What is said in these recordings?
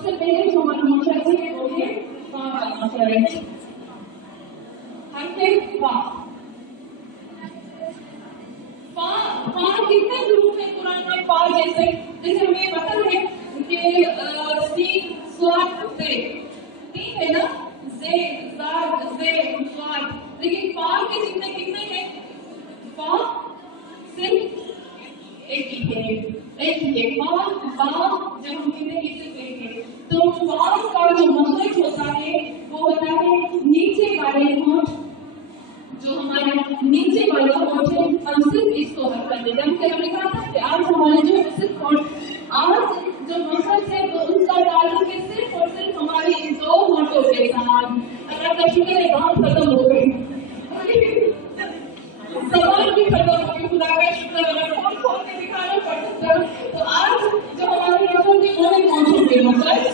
सबसे पहले जो हमारा मकसद है वो है फा का मकसद। हर्फ फा। फा कितने ग्रुप है कुरान में? फा जैसे हमें पता है कि सीन स्वाद से तीन है ना, जे जाद जे स्वाद, लेकिन फा के जितने कितने हैं? फा सिर्फ एक ही है, फा बा जब हम कहते हैं सिर्फ एक है। तो फा का जो मखरज होता है वो होता है नीचे वाले होंठ, जो हमारे नीचे वाले होंठ है हम सिर्फ इसको हल कर देते हैं। हमने कहा था कि आज हमारे जो सिर्फ होंठ, आज जो मखरज है वो उसका ताल्लुक है सिर्फ और सिर्फ हमारे इन दो होंठों के साथ। अल्लाह का शुक्र है बात खत्म हो गई, सवाल भी खत्म हो गई, खुदा का शुक्र है। खोल के दिखाना पड़ता। तो आज जो हमारे मखरज है वो है होंठों के मखरज।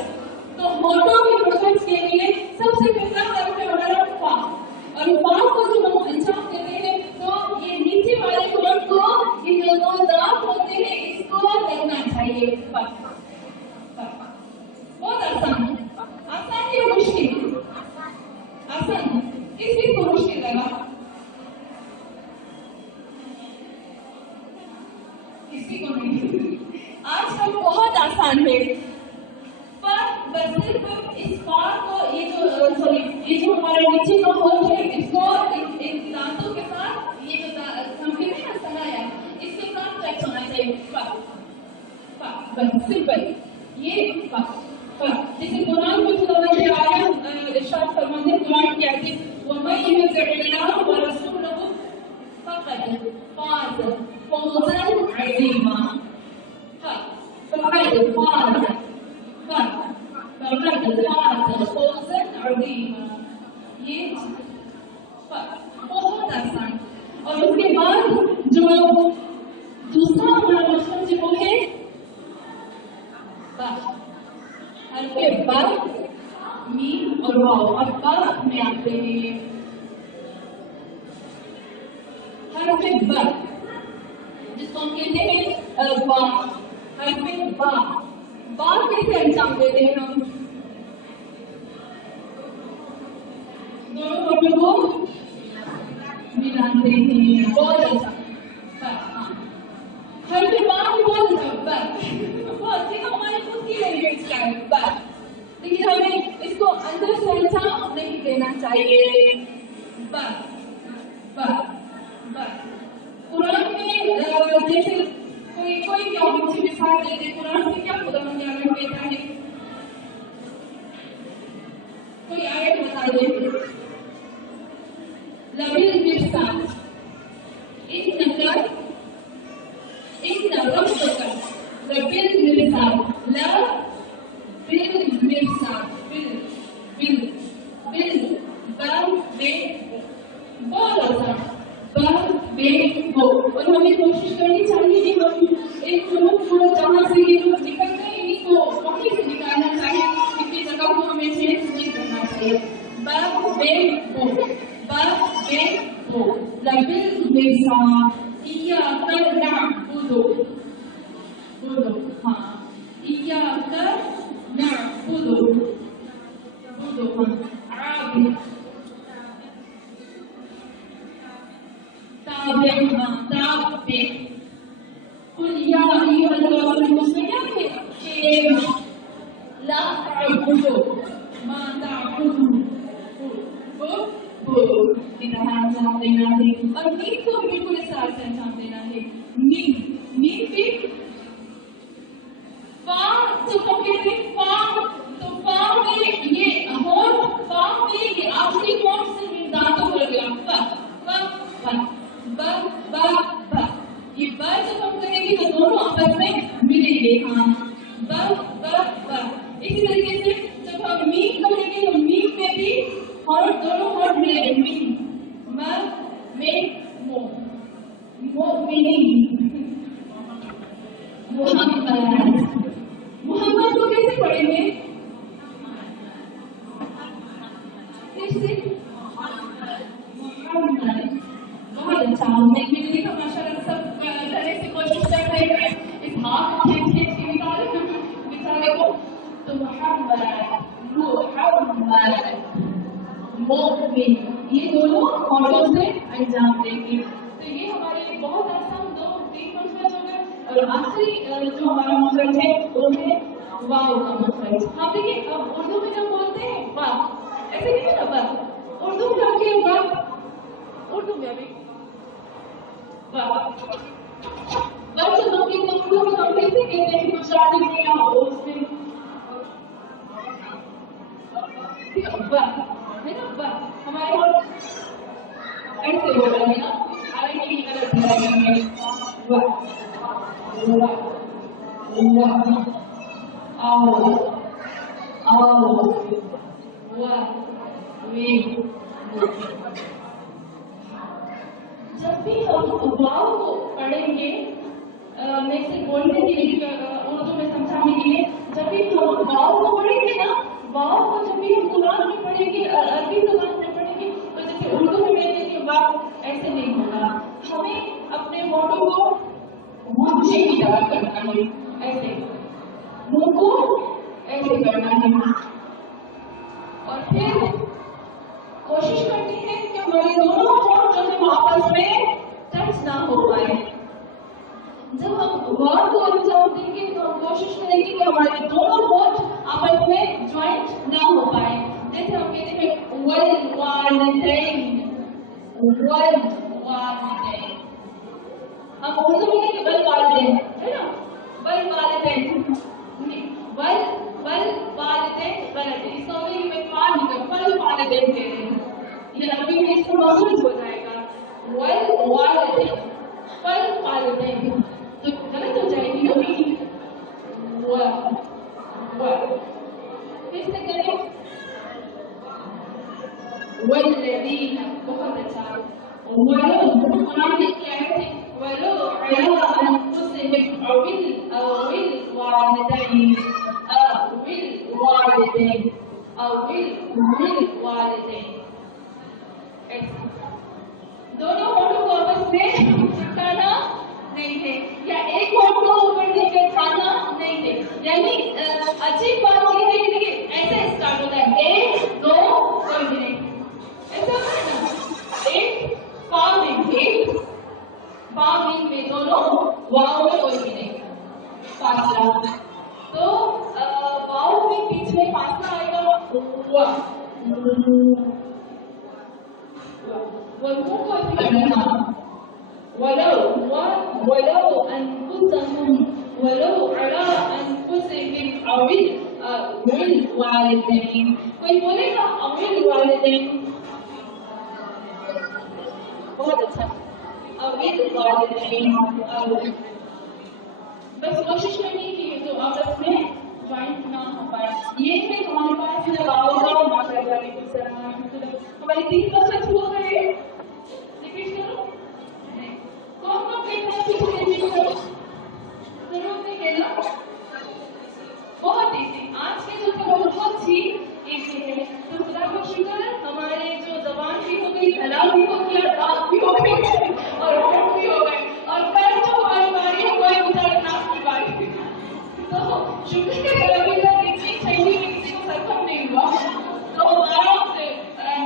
तो होंठों के मखरज के लिए सबसे पहला हर्फ है हमारा फा, और फा को जो हम अंजाम देते हैं तो ये नीचे वाले होंठ को ये जो दो दांत होते हैं इसको लगना चाहिए। बहुत आसान है, आसान या मुश्किल? आसान। किसी को मुश्किल लगा? किसी को नहीं। आज का बहुत आसान है, पर बस सिर्फ इस फा को ये जो हमारे नीचे का होंठ है इसको इन दांतों के साथ ये जो हम कहते हैं ना सलाया, इसके साथ टच होना चाहिए। फा फा बस सिंपल ये फा फा। जैसे कुरान में खुदा ने आया इरशाद फरमाते हैं कुरान की आयत वमन युतिअल्लाह व रसूलहु फक़द फाज़ फौज़न अज़ीमा। फक़द फाज़ फौज़न अज़ीमा, ये बहुत आसान। और उसके बाद जो दूसरा हमारा मकसद वो है बा। हर्फ बा, मीम और वाव। अब बा में आते हैं हर्फ बा, जिसको हम कहते हैं बा। हर्फ बा, बा कैसे अंजाम देते हैं हम? दोनों होठों को मिलाते हैं। बहुत अच्छा। हर्फ बा बहुत अच्छा, बहुत देखो हमारी खुद की लैंग्वेज का है बा, लेकिन हमें इसको अंदर से अंजाम नहीं देना चाहिए। बा बा बा। कुरान में जैसे कोई क्या मुझे मिसाल दे दे, कुरान से क्या खुदा कहता है? कोई आयत बता दे। लबिल मिर्साद इन्ना रब्बक लबिल मिर्साद ला बिल मिर्साद बिल बिल बिल बा बे बहुत आसान बा बे हो। और हमें कोशिश करनी चाहिए कि हम एक हरूफ को जहाँ से ये हरूफ निकलते हैं इनको वहीं से निकालना चाहिए, इसकी जगह को हमें चेंज नहीं करना चाहिए। बा बे हो, बा बे हो। लबिल मिर्साद इय्याका नअबुदु, बोलो हाँ, इय्याका नअबुदु, बोलो हाँ, आबिद ताबे हाँ, ताबे। कुल या अय्युहल मुस्लिमून के ला अअबुदु मा तअबुदून, इतना अंजाम देना है। और मीम को बिल्कुल इस तरह से अंजाम देना है। मीम मीम भी फा, तो हम कहते हैं फा, तो फा में ये होंठ, फा में ये आखिरी होंठ से इन दांतों पर लगा फा फा फा बा बा बा। ये बा जब हम करेंगे तो दोनों आपस में मिलेंगे। हाँ बा बा बा। इसी तरीके से जब हम मीम करेंगे तो मीम में भी और दोनों होंठ मिलेंगे। मीम मा में मो मोमिनी मोहम्मद को कैसे पढ़ेंगे? कैसे? बहुत अच्छा। हमने देखा माशाल्लाह सब करने की कोशिश कर रहे हैं। इस हाथ खींच खींच के निकाले बेचारे को محمد محمد مومن، یہ دونوں ہونٹوں سے انجام دیں گے. تو یہ ہمارے بہت آسان 2-3 مخرج ہو گئے. اور آخری جو ہمارا مخرج ہے وہ ہے واو کا مخرج. ہاں دیکھیے اب اردو میں جب بولتے ہیں واو ایسے نہیں ہوتا، بس اردو میں جا کے واو، اردو میں ابھی واو بس ہم کی اردو میں ہم کیسے کہتے ہیں گجراتی میں یا اس میں ہے نا، بس ہمارے اور ایسے ہو رہا ہے نا، آگے کی غلط ہے. جب بھی ہم واو کو پڑھیں گے، میں سے بولنے کے لیے اردو میں سمجھانے کے لیے، جب بھی ہم واو کو پڑھیں گے نا، واو کو جب بھی ہم قرآن میں پڑھیں گے، عربی زبان میں پڑھیں گے، تو جیسے اردو میں کہتے ہیں کہ واو ایسے نہیں ہوگا. ہمیں اپنے ہونٹوں کو مجھے کی طرح کرنا ہے، ایسے منہ کو ایسے کرنا ہے، اور پھر کوشش کرنی ہے کہ ہمارے دونوں ہونٹ جو ہے وہ آپس میں ٹچ نہ ہو پائے. جب ہم واو کو انجام دیں گے تو ہم کوشش کریں گے کہ ہمارے دونوں ہونٹ آپس میں جوائنٹ نہ ہو پائے. جیسے ہم کہتے ہیں والوالدین، والوالدین، ہم اردو میں کہتے ہیں والوالدین، ہے نا، والوالدین، والوالدین غلط ہے، اس کا یہ میں پار نہیں کروں، والوالدین کہہ رہے ہیں، یہ عربی میں اس کو مخرج ہو جائے گا والوالدین، والوالدین تو غلط ہو جائے گی نا. پھر سے کریں والذین، بہت اچھا. ولو قرآن نے کیا ہے، ولو علی انفسہم او الوالدین دونوں ہونٹوں کو آپس میں چپکانا نہیں ہے، یا ایک ہونٹ کو اوپر دے کے کھانا نہیں ہے. یعنی عجیب بات یہ ہے کہ ایسے اسٹارٹ ہوتا ہے 1 2 کوئی بھی نہیں، ایسا ہوتا ہے نا، ایک پاؤں میں دونوں واؤ میں کوئی بھی نہیں فاصلہ. تو واؤ میں بیچ میں فاصلہ آئے گا وہ منہ کو ایسے کرنا، ولو انفسهم ولو على انفسهم او الوالدين. کوئی بولے گا او الوالدین، بہت اچھا، او الوالدین. بس کوشش کرنی کہ جو آپس میں جوائنٹ نہ ہو پائے. یہ ہے ہمارے پاس جب آؤگا ماشاء اللہ ہماری 3 پرسنٹ ہو گئے. ریپیٹ کرو، کون کون کہتا ہے پچھلے ریپیٹ کرو، ضرور نہیں کہنا. بہت ایزی، آج کے جو بہت ہی ایزی ہے. تو خدا کا شکر ہے ہمارے جو زبان بھی ہو گئی، کلام بھی ہو گیا، دانت بھی ہو گئے اور ہونٹ بھی ہو گئے، اور پیر جو ہماری باری ہو گئی ادھر ناک کی باری. تو شکر ہے ابھی تک اتنی ٹھنڈی میں کسی کو سرکم نہیں ہوا. تو آرام سے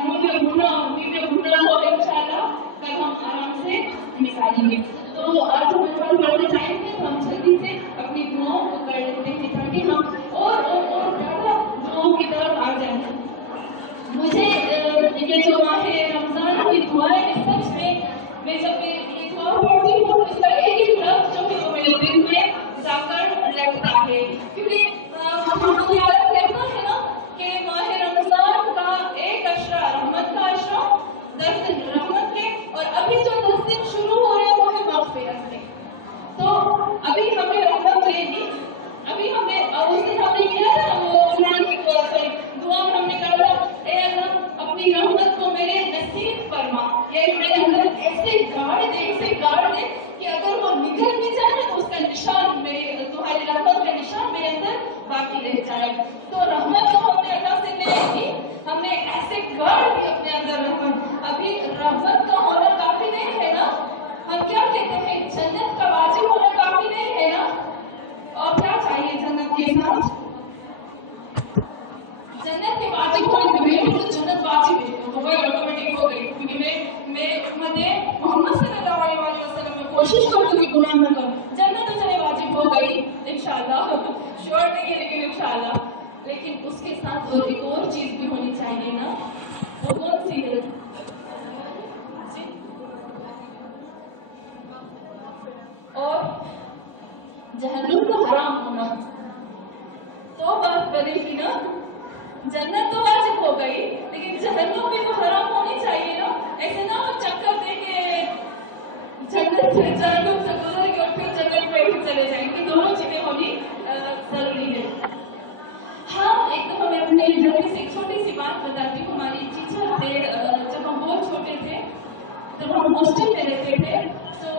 نیندے بھونا ہو انشاءاللہ کل ہم آرام سے نکالیں گے. تو آج ہم پڑھنے جائیں گے تو ہم جلدی سے اپنی دعاؤں کو کر لیتے ہیں تاکہ ہم اور زیادہ دعاؤں کی طرف آ جائیں. مجھے یہ جو ماہ رمضان کی دعائیں ہیں، سچ میں جب یہ دعا پڑھتی ہوں اس کا ایک ہی لفظ جو ہے وہ میرے دل میں جا کر لگتا ہے. کیونکہ ہم یاد کہتا ہے نا کہ ماہ رمضان کا ایک عشرہ رحمت کا عشرہ، 10 دن رحمت کے، اور ابھی جو 10 دن شروع ہو رہے ہیں وہ ہے مغفرت کے. تو ابھی ہمیں رحمت لے گی، ابھی ہمیں اس دن ہم نے کیا تھا وہ قرآن کی دعا میں ہم نے کہا تھا اے اللہ اپنی رحمت کو میرے نصیب فرما، یہ میرے اندر ایسے گاڑ دے کہ اگر وہ نکل بھی جائے تو اس کا نشان میرے تمہاری رحمت کا نشان میرے اندر باقی رہ جائے. تو رحمت تو ہم نے اللہ سے لے لی، ہم نے ایسے گاڑ دی اپنے اندر رحمت. ابھی رحمت کا ہونا کافی نہیں ہے نا، ہم کیا کہتے ہیں جنت کا واجب ہونا کافی نہیں ہے نا. اور کیا چاہیے جنت کے ساتھ؟ कोशिश करो कि गुनाह न करो। जन्नत तो चले वाजिब हो गई इंशाल्लाह, श्योर नहीं है लेकिन इंशाल्लाह, लेकिन उसके साथ एक और चीज भी होनी चाहिए ना, वो कौन सी है? और जहन्नुम को हराम होना, तो बात बनेगी ना। जन्नत तो वाजिब हो गई लेकिन जहन्नुम भी तो हराम होनी चाहिए ना। ऐसे ना वो चक्कर दे के जन्नत से जहन्नुम से गुजर के और फिर जन्नत में भी चले जाएंगे, दोनों चीजें होनी जरूरी है। हाँ, एक तो हमें अपने जल्दी से एक छोटी सी बात बताती हूँ। हमारी टीचर थे, जब हम बहुत छोटे थे, जब हम हॉस्टल में रहते थे, तो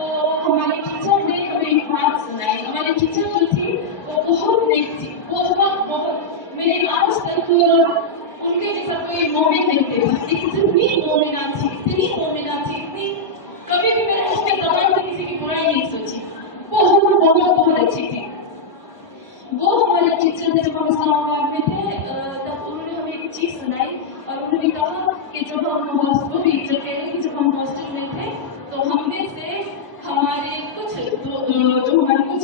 हमारी टीचर ने हमें एक बात सुनाई। हमारी टीचर जो थी वो बहुत नेक थी, बहुत मैंने आज तक उनके जैसा कोई मोमिन नहीं देखा। इतनी मोमिना थी, इतनी कभी भी मेरे उसके जबान से किसी की बुराई नहीं सोची। बहुत अच्छी थी वो हमारे टीचर ने। जब हम इस्लामाबाद में थे तब उन्होंने हमें एक चीज सुनाई और उन्होंने कहा कि जब हम हॉस्टल में थे तो हम में से हमारे कुछ जो हमारी कुछ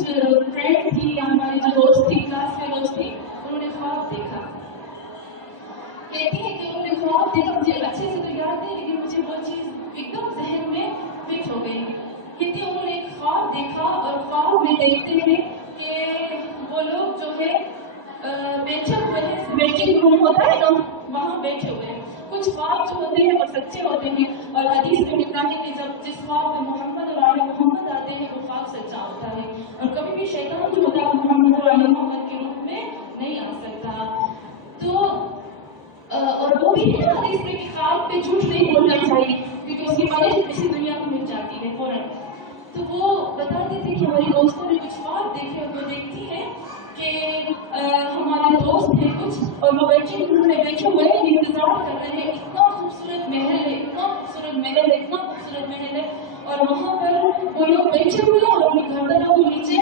फ्रेंड थी या हमारी जो दोस्त थी, क्लास में दोस्त थी, उन्होंने ख्वाब देखा। कहती है कि उन्होंने ख्वाब देखा, मुझे अच्छे से तो याद नहीं लेकिन मुझे वो चीज एकदम जहन में फिट हो गई। कहती है उन्होंने एक ख्वाब देखा और ख्वाब में देखते हैं कि वो लोग जो है बैठे हुए हैं, वेटिंग रूम होता है ना, वहाँ बैठे हुए हैं। कुछ ख्वाब जो होते हैं वो सच्चे होते हैं और हदीस में लिखा है कि जब जिस ख्वाब में मोहम्मद और आले मोहम्मद आते हैं वो ख्वाब सच्चा होता है और कभी भी शैतान जो होता है मोहम्मद और आले मोहम्मद के रूप में नहीं आ सकता। तो और वो भी है हदीस में कि ख्वाब पे झूठ नहीं बोलना चाहिए क्योंकि उसकी मदद इसी दुनिया में मिल जाती है फौरन। तो वो बताती थी कि हमारी दोस्तों ने कुछ ख्वाब देखे और वो देखती है कि हमारे दोस्त हैं कुछ और वो वेटिंग रूम में बैठे हुए इंतजार कर रहे हैं। इतना खूबसूरत महल है, इतना खूबसूरत महल है और वहाँ पर वो लोग बैठे हुए हैं और अपनी गर्दनों को नीचे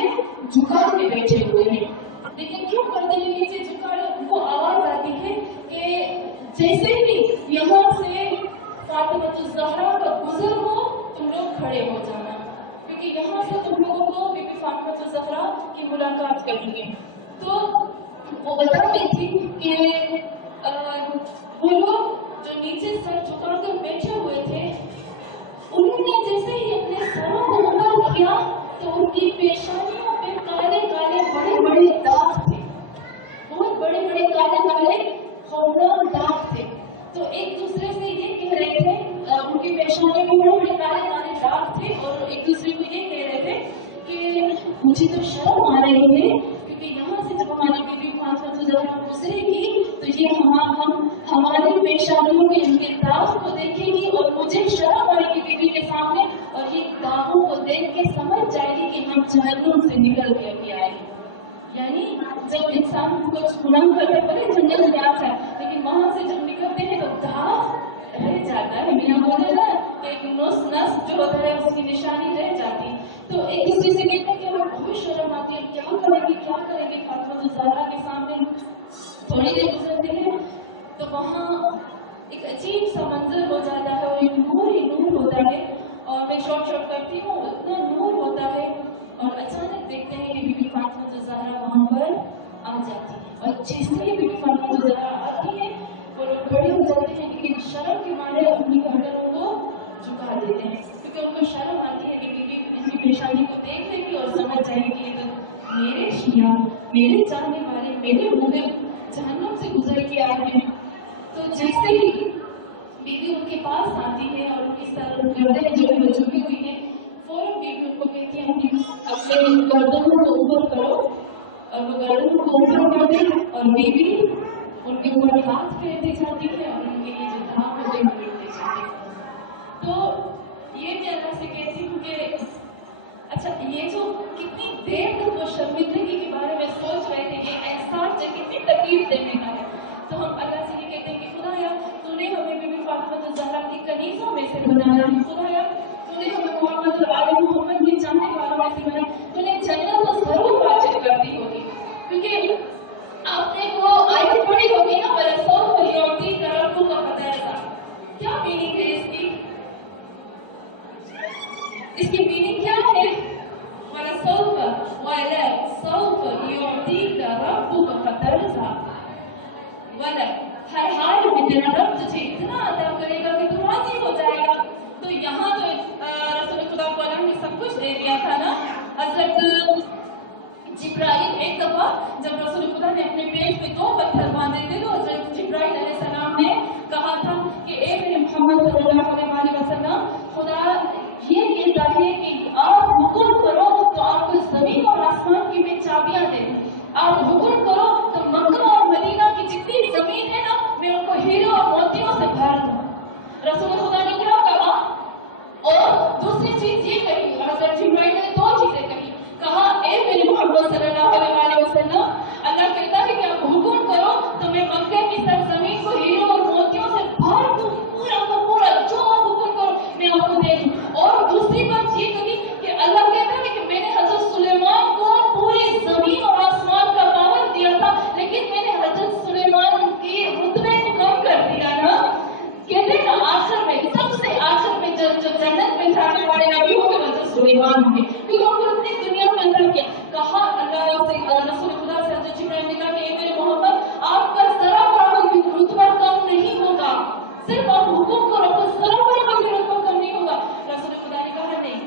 झुका के बैठे हुए हैं। लेकिन क्यों गर्दनें नीचे झुका रहे? उनको आवाज आती है कि जैसे ही यहाँ से फातिमा ज़हरा का गुजर हो तुम लोग खड़े हो जाना, क्योंकि यहाँ से तुम लोगों को बीबी फातिमा ज़हरा की मुलाकात करेंगे। तो वो बता रही थी कि वो लोग जो नीचे सर झुकाकर बैठे हुए थे, उन्होंने जैसे ही अपने सरों को ऊपर किया तो उनकी पेशानियों पे काले काले बड़े बड़े दाग थे, बहुत बड़े बड़े काले काले खौफनाक दाग थे। तो एक दूसरे से ये कह रहे थे, उनकी पेशानियों में बड़े बड़े काले काले दाग थे और एक दूसरे को ये कह रहे थे कि मुझे तो शर्म आ रही है क्योंकि यहाँ से जब हमारी बीबी फातिमा ज़हरा गुजरेगी तो ये हम हमारी पेशानियों के इनके दाग को देखेगी और मुझे शर्म आएगी बीबी के सामने और ये दागों को देख के समझ जाएगी कि हम जहन्नुम से निकल के आए। यानी जब इंसान कुछ गुनाह करते पहले जंगल में आता है लेकिन वहां से जब निकलते हैं तो दाग रह जाता है। मियां बोले ना एक नस जो होता है उसकी निशानी रह जाती। तो एक दूसरे से कहते हैं कि हमें बहुत शर्म आती है, क्या करेंगे फातिमा ज़हरा के सामने। थोड़ी देर गुजरते हैं तो वहाँ एक अजीब सा मंजर हो जाता है और एक नूर ही नूर होता है और मैं शॉर्ट करती हूँ, इतना नूर होता है और अचानक देखते हैं कि बीबी फातिमा ज़हरा वहाँ पर आ जाती है और जैसे ही बीबी फातिमा ज़हरा आती है वो लोग खड़े हो जाते हैं लेकिन शर्म के मारे अपनी गर्दनों को झुका देते हैं क्योंकि उनको शर्म आती है कि बीबी इनकी पेशानी को देख लेगी और समझ जाएगी कि तो मेरे शिया, मेरे जानने वाले, मेरे मुझे जहन्नुम से गुजर के आए हैं। तो जैसे ही बीबी उनके पास आती है और उनकी सर गर्दन जो है झुकी हुई है, फौरन बीबी उनको कहती है अपने गर्दनों को ऊपर करो और वो गर्दनों को ऊपर कर दे और बीबी उनके ऊपर हाथ फेरती जाती है और उनके लिए जो धाम होते हैं फेरती जाती है। तो ये मैं अल्लाह से कहती हूँ कि अच्छा ये जो कितनी देर तक वो शर्मिंदगी के बारे में सोच रहे थे, ये एहसास जो कितनी तकलीफ देने का है। तो हम अल्लाह से ये कहते हैं कि खुदाया तूने हमें बीबी फातिमा ज़हरा की कनीज़ों में से बनाया, खुदाया तूने हमें मोहम्मद और आले मोहम्मद के चाहने वालों में से बनाया, तूने जन्नत तो जरूर वाजिब कर दी होगी क्योंकि आपने वो आयत पढ़ी होगी ना, वलसौफ युअती रब्बुका फतरदा। क्या मीनिंग है इसकी मीनिंग क्या है मेरा रब तुझे इतना अदा करेगा कि तू राजी हो जाएगा। तो यहाँ तो रसूल खुदा को अल्लाह ने सब कुछ दे दिया था ना। हजरत जिब्राइल एक दफा जब रसूल खुदा ने अपने पेट पे 2 पत्थर बांधे थे तो हजरत जिब्राइल अलैहिस्सलाम ने कहा था कि ए मेरे मोहम्मद सल्लल्लाहु अलैहि वसल्लम, खुदा ये कहता है कि आप हुक्म करो तो आपको जमीन और आसमान की मैं चाबियां दे दूं। आप हुक्म करो तो मक्का और मदीना की जितनी जमीन है ना मैं उनको हीरे और मोतियों से भर दूं। रसूल खुदा ने क्या कहा? और दूसरी चीज ये कही, हजरत जिब्राइल ने 2 चीजें कही। कहा ए मेरे मोहम्मद सल्लल्लाहु अलैहि वसल्लम, अल्लाह कहता है कि आप हुक्म करो तो मैं मक्का की सरजमीन को हीरे और मोतियों से भर दूं, पूरा का पूरा जो आप हुक्म करो मैं आपको दे दूं। और दूसरी बात ये कही कि अल्लाह कहता है कि मैंने हजरत सुलेमान को पूरी जमीन और आसमान का पावर दिया था, लेकिन मैंने हजरत सुलेमान की रुतबे को कम कर दिया ना। कहते हैं ना आखिर में, सबसे आखिर में जो जन्नत में जाने वाले नबी होंगे हजरत सुलेमान होंगे, क्योंकि उन्होंने अपनी दुनिया में अंदर किया। कहा अल्लाह से रसूल खुदा से हजरत जिब्राइल ने कहा कि मेरे मोहम्मद आपका जरा बड़ा भी रुतबा कम नहीं होगा, सिर्फ आप हुक्म करो तो जरा बड़ा भी रुतबा कम नहीं होगा। रसूल खुदा ने कहा नहीं,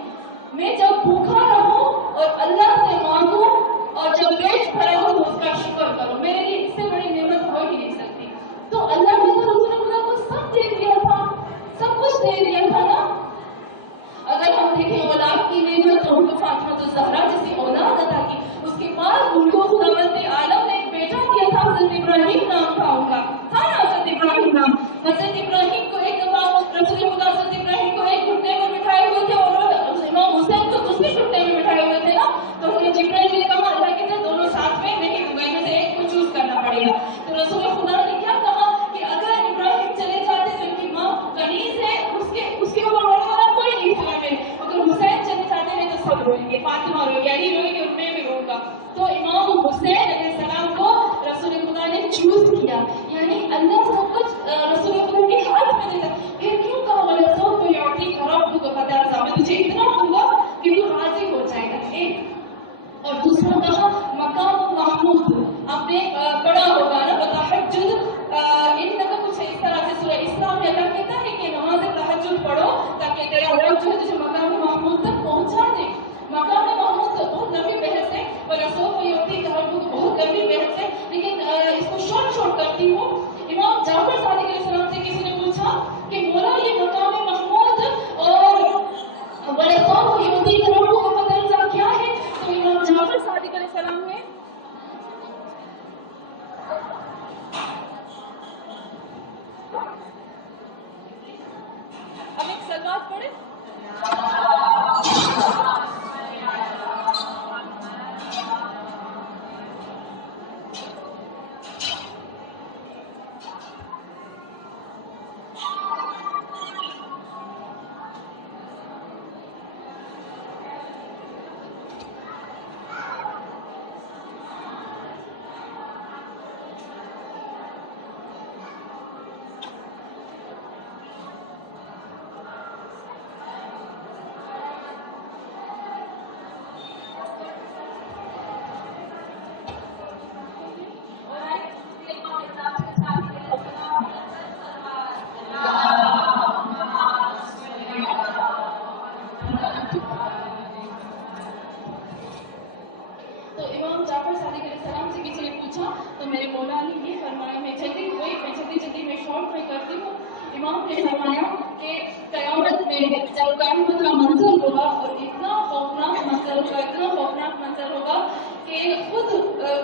मैं जब भूखा रहूं और अल्लाह से मांगू और जब पेट भरा हो तो उसका शुक्र करो, मेरे लिए इससे बड़ी नेमत हो ही नहीं सकती। तो अल्लाह ने तो रसूल खुदा को सब दे दिया था, सब कुछ दे दिया था ना। अगर हम देखें औलाद की नेमत तो उनको फातिमा तो ज़हरा जैसी औलाद अता की, उसके बाद उनको खुदावंद आलम ने एक बेटा दिया था, हज़रत इब्राहिम नाम था उनका, था ना हज़रत इब्राहिम नाम। हज़रत इब्राहिम को एक दफा रसूल खुदा हज़रत इब्राहिम को एक घुटने में बिठाए हुए थे और इमाम हुसैन को दूसरे घुटने में बिठाए हुए थे ना। तो हज़रत इब्राहिम ने कहा अल्लाह के दोनों साथ में नहीं दूंगा, इनमें से एक को चूज करना पड़ेगा। तो रसूल खुदा ने क्या कहा कि अगर इब्राहिम चले जाते तो इनकी माँ कनीज है, उसके ऊपर रोने वाला कोई नहीं था में, अगर हुसैन चले जाते हैं तो सब रोएंगे, फातिमा रोएगी, अली रोएगी और मैं भी रोऊंगा। तो इमाम हुसैन अलैहिस्सलाम को रसूल खुदा ने चूज किया, यानी अल्लाह सब कुछ रसूल खुदा के हाथ में देता। फिर क्यों कहा वाला तो कोई औरती खराब को पता था, मैं तुझे इतना दूंगा कि तू राजी हो जाएगा। एक और दूसरा कहा मकाम महमूद, आपने पढ़ा होगा ना तहज्जुद, इनका कुछ इस तरह से सूरह इस्रा में अल्लाह कहता है कि नमाज तहज्जुद पढ़ो ताकि तेरा रब जो है तुझे मकाम महमूद तक पहुंचा दे। मकाम महमूद तो बहुत लंबी बहस है, पर रसूल योती रब को बहुत लंबी बहस है, लेकिन इसको शॉर्ट करती हूँ। इमाम जाफर सादिक अलैहिस्सलाम से किसी ने पूछा कि मौला ये मकाम महमूद और रसूल योती रब को पता क्या है? तो इमाम जाफर सादिक अलैहिस्सलाम ने अब एक सलवात पढ़े। तो मेरे मौला ने ये फरमाया, मैं जल्दी में शॉर्ट में करती हूँ। इमाम ने फरमाया कि क़यामत में जब क़यामत का मंजर होगा और इतना खौफनाक मंजर होगा कि खुद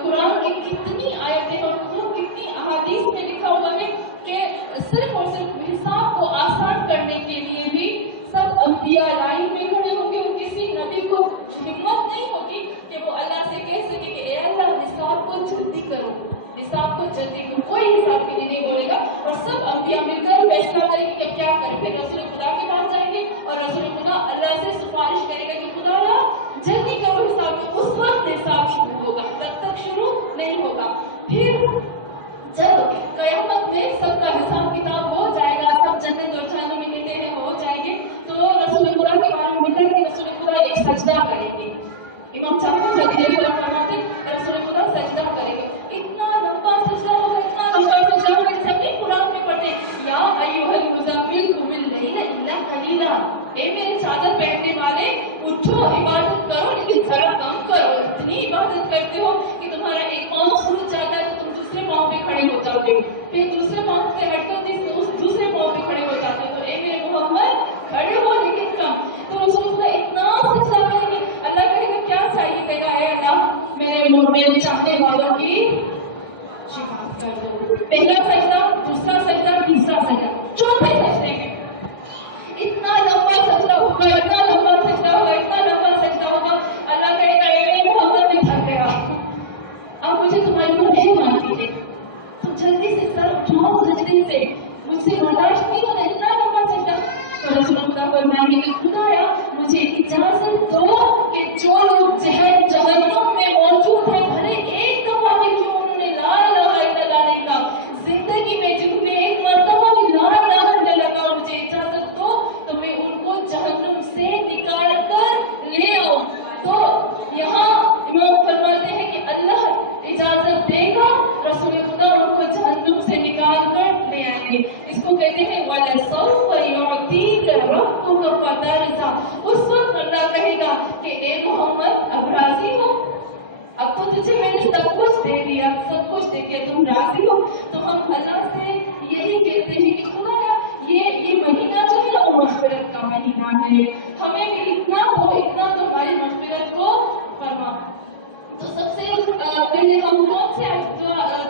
कुरान की कितनी आयतें और खुद कितनी अहादीस में लिखा हुआ है कि सिर्फ और सिर्फ हिसाब को आसान करने के लिए भी सब अंबिया लाइन में खड़े होंगे और किसी नबी को हिम्मत नहीं होगी कि वो अल्लाह से कह सके कि ए अल्लाह हिसाब को जल्दी करो, कोई हिसाब के लिए नहीं बोलेगा और सब अंबिया मिलकर फैसला करेंगे कि क्या करें। फिर रसूल खुदा के पास जाएंगे और रसूल खुदा अल्लाह से सिफारिश करेगा कि खुदा जल्दी करो हिसाब को। उस वक्त हिसाब शुरू होगा, तब तक शुरू नहीं होगा। फिर जब क़यामत में सबका हिसाब किताब हो जाएगा, सब जन्नत और जहन्नम में कहते हैं हो जाएंगे, तो रसूल खुदा के बारे में लिखा है कि रसूल खुदा एक सजदा करेंगे। इमाम जाफर फरमाते रसूल खुदा सजदा करेंगे, इतना लंबा सजदा होगा, इतना लंबा सजदा होगा, सभी कुरान में पढ़ते आगे, फिर दूसरे पाँव से हटकर दूसरे पाँव पे खड़े हो जाते। तो ए मेरे मोहम्मद खड़े हो लेकिन कम। तो रसूल इतना सच्चा है कि अल्लाह कहेगा क्या चाहिए देगा, ए अल्लाह मेरे चाहने वालों की शिफात कर दो। पहला सजदा, दूसरा सजदा, तीसरा सजदा, चौथे सजदे में इतना लंबा सजदा होगा, इतना लंबा सजदा होगा, इतना लंबा सजदा होगा, अल्लाह कहेगा ए मोहम्मद में थक गया, अब मुझे तुम्हारी को नहीं मानती है, तुम जल्दी से सर उठाओ सजदे से, मुझसे बर्दाश्त नहीं होता इतना लंबा सजदा। तो रसूलुल्लाह फरमाएंगे कि खुदाया मुझे इजाजत दो कि जो लोग जहन्नुम में मौजूद है, भले एक दफा भी क्यों उन्होंने ला इलाहा इल्लल्लाह नहीं कहा, जिंदगी में जिन्होंने एक मर्तबा भी ला इलाहा इल्लल्लाह कहा, मुझे इजाजत दो तो मैं उनको जहन्नुम से निकाल कर ले आऊं। तो यहाँ इमाम फरमाते हैं कि अल्लाह इजाजत देगा, रसूल खुदा उनको जहन्नुम से निकाल कर ले आएंगे। इसको कहते हैं वलसौफ युअतीक रब्बुका फतरज़ा। उस वक्त अल्लाह कहेगा कि ए मोहम्मद अब राजी हो, अब तो तुझे मैंने सब कुछ दे दिया, सब कुछ दे दिया, तुम राजी हो। तो हम अल्लाह से यही कहते हैं कि खुदाया ये महीना जो है वो मग़फ़िरत का महीना है, हमें भी इतना हो, इतना तो हमारी मग़फ़िरत को फरमा। तो सबसे पहले हम कौन से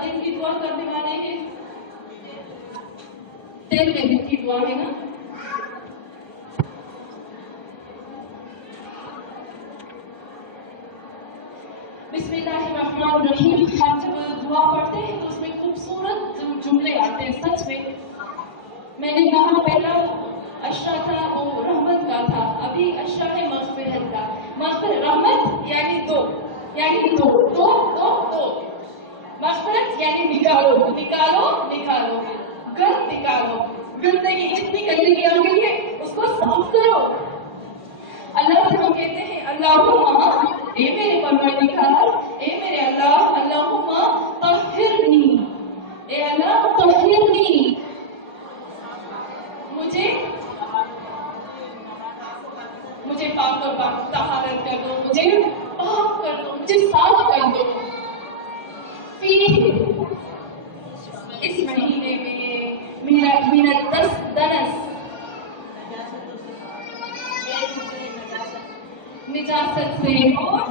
दिन की दुआ करने वाले हैं? 13वें दिन की दुआ है ना। बिस्मिल्लाहिर्रहमानिर्रहीम। हम जब दुआ पढ़ते हैं तो उसमें खूबसूरत जुमले आते हैं। सच में मैंने कहा पहला अशरा था वो रहमत का था, अभी अशरा है मग़फ़िरत का। मग़फ़िरत रहमत यानी दो मग़फ़िरत यानी निकालो, गंद निकालो, गंदगी जितनी गंदगी आ गई है उसको साफ करो। अल्लाह से हम कहते हैं अल्लाहुम्मा, ए मेरे परवरदिगार, ए मेरे अल्लाह, अल्लाहुम्मा तहिरनी, ए अल्लाह तहिरनी, मुझे पाक और तहारत कर दो, मुझे पाक कर दो, मुझे साफ कर दो। इस महीने में मेरा दनस निजासत से और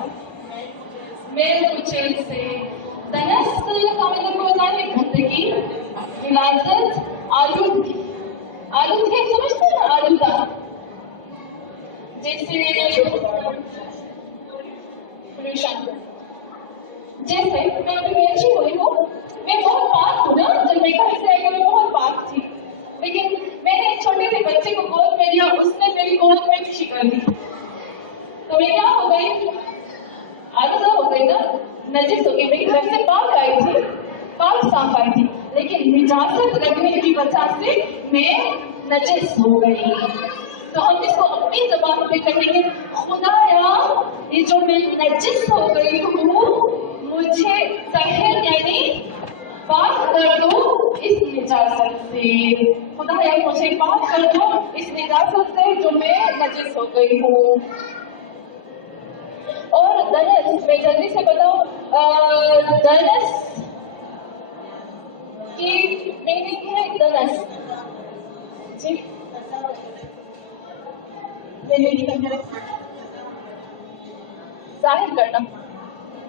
मेल कुचल से। दनस का मतलब होता है गंदगी, हिलाजत, आलूदगी। आलूदगी समझते हैं ना, आलूदा जैसे मैं अभी अच्छी हुई हूँ, मैं बहुत पाक हूँ ना, जब मैं घर से आई मैं बहुत पाक थी, लेकिन मैंने एक छोटे से बच्चे को गोद में लिया, उसने मेरी गोद में खुशी कर दी, तो मैं क्या हो गई, आलूदा हो गई ना, नजिस हो गई। मेरी घर से पाक आई थी, पाक साफ आई थी, लेकिन निजासत रखने की वजह से मैं नजिस हो गई। तो हम इसको अपनी ज़बान पे कहेंगे, खुदाया ये जो मैं नजिस हो गई हूँ, मुझे तहर यानी पाक कर दो इस निजासत से। खुदाया मुझे पाक कर दो इस निजासत से जो मैं नजिस हो गई हूँ। और दनस, मैं जल्दी से बताऊं, दनस की मीनिंग है दनस जी, जाहिर करना,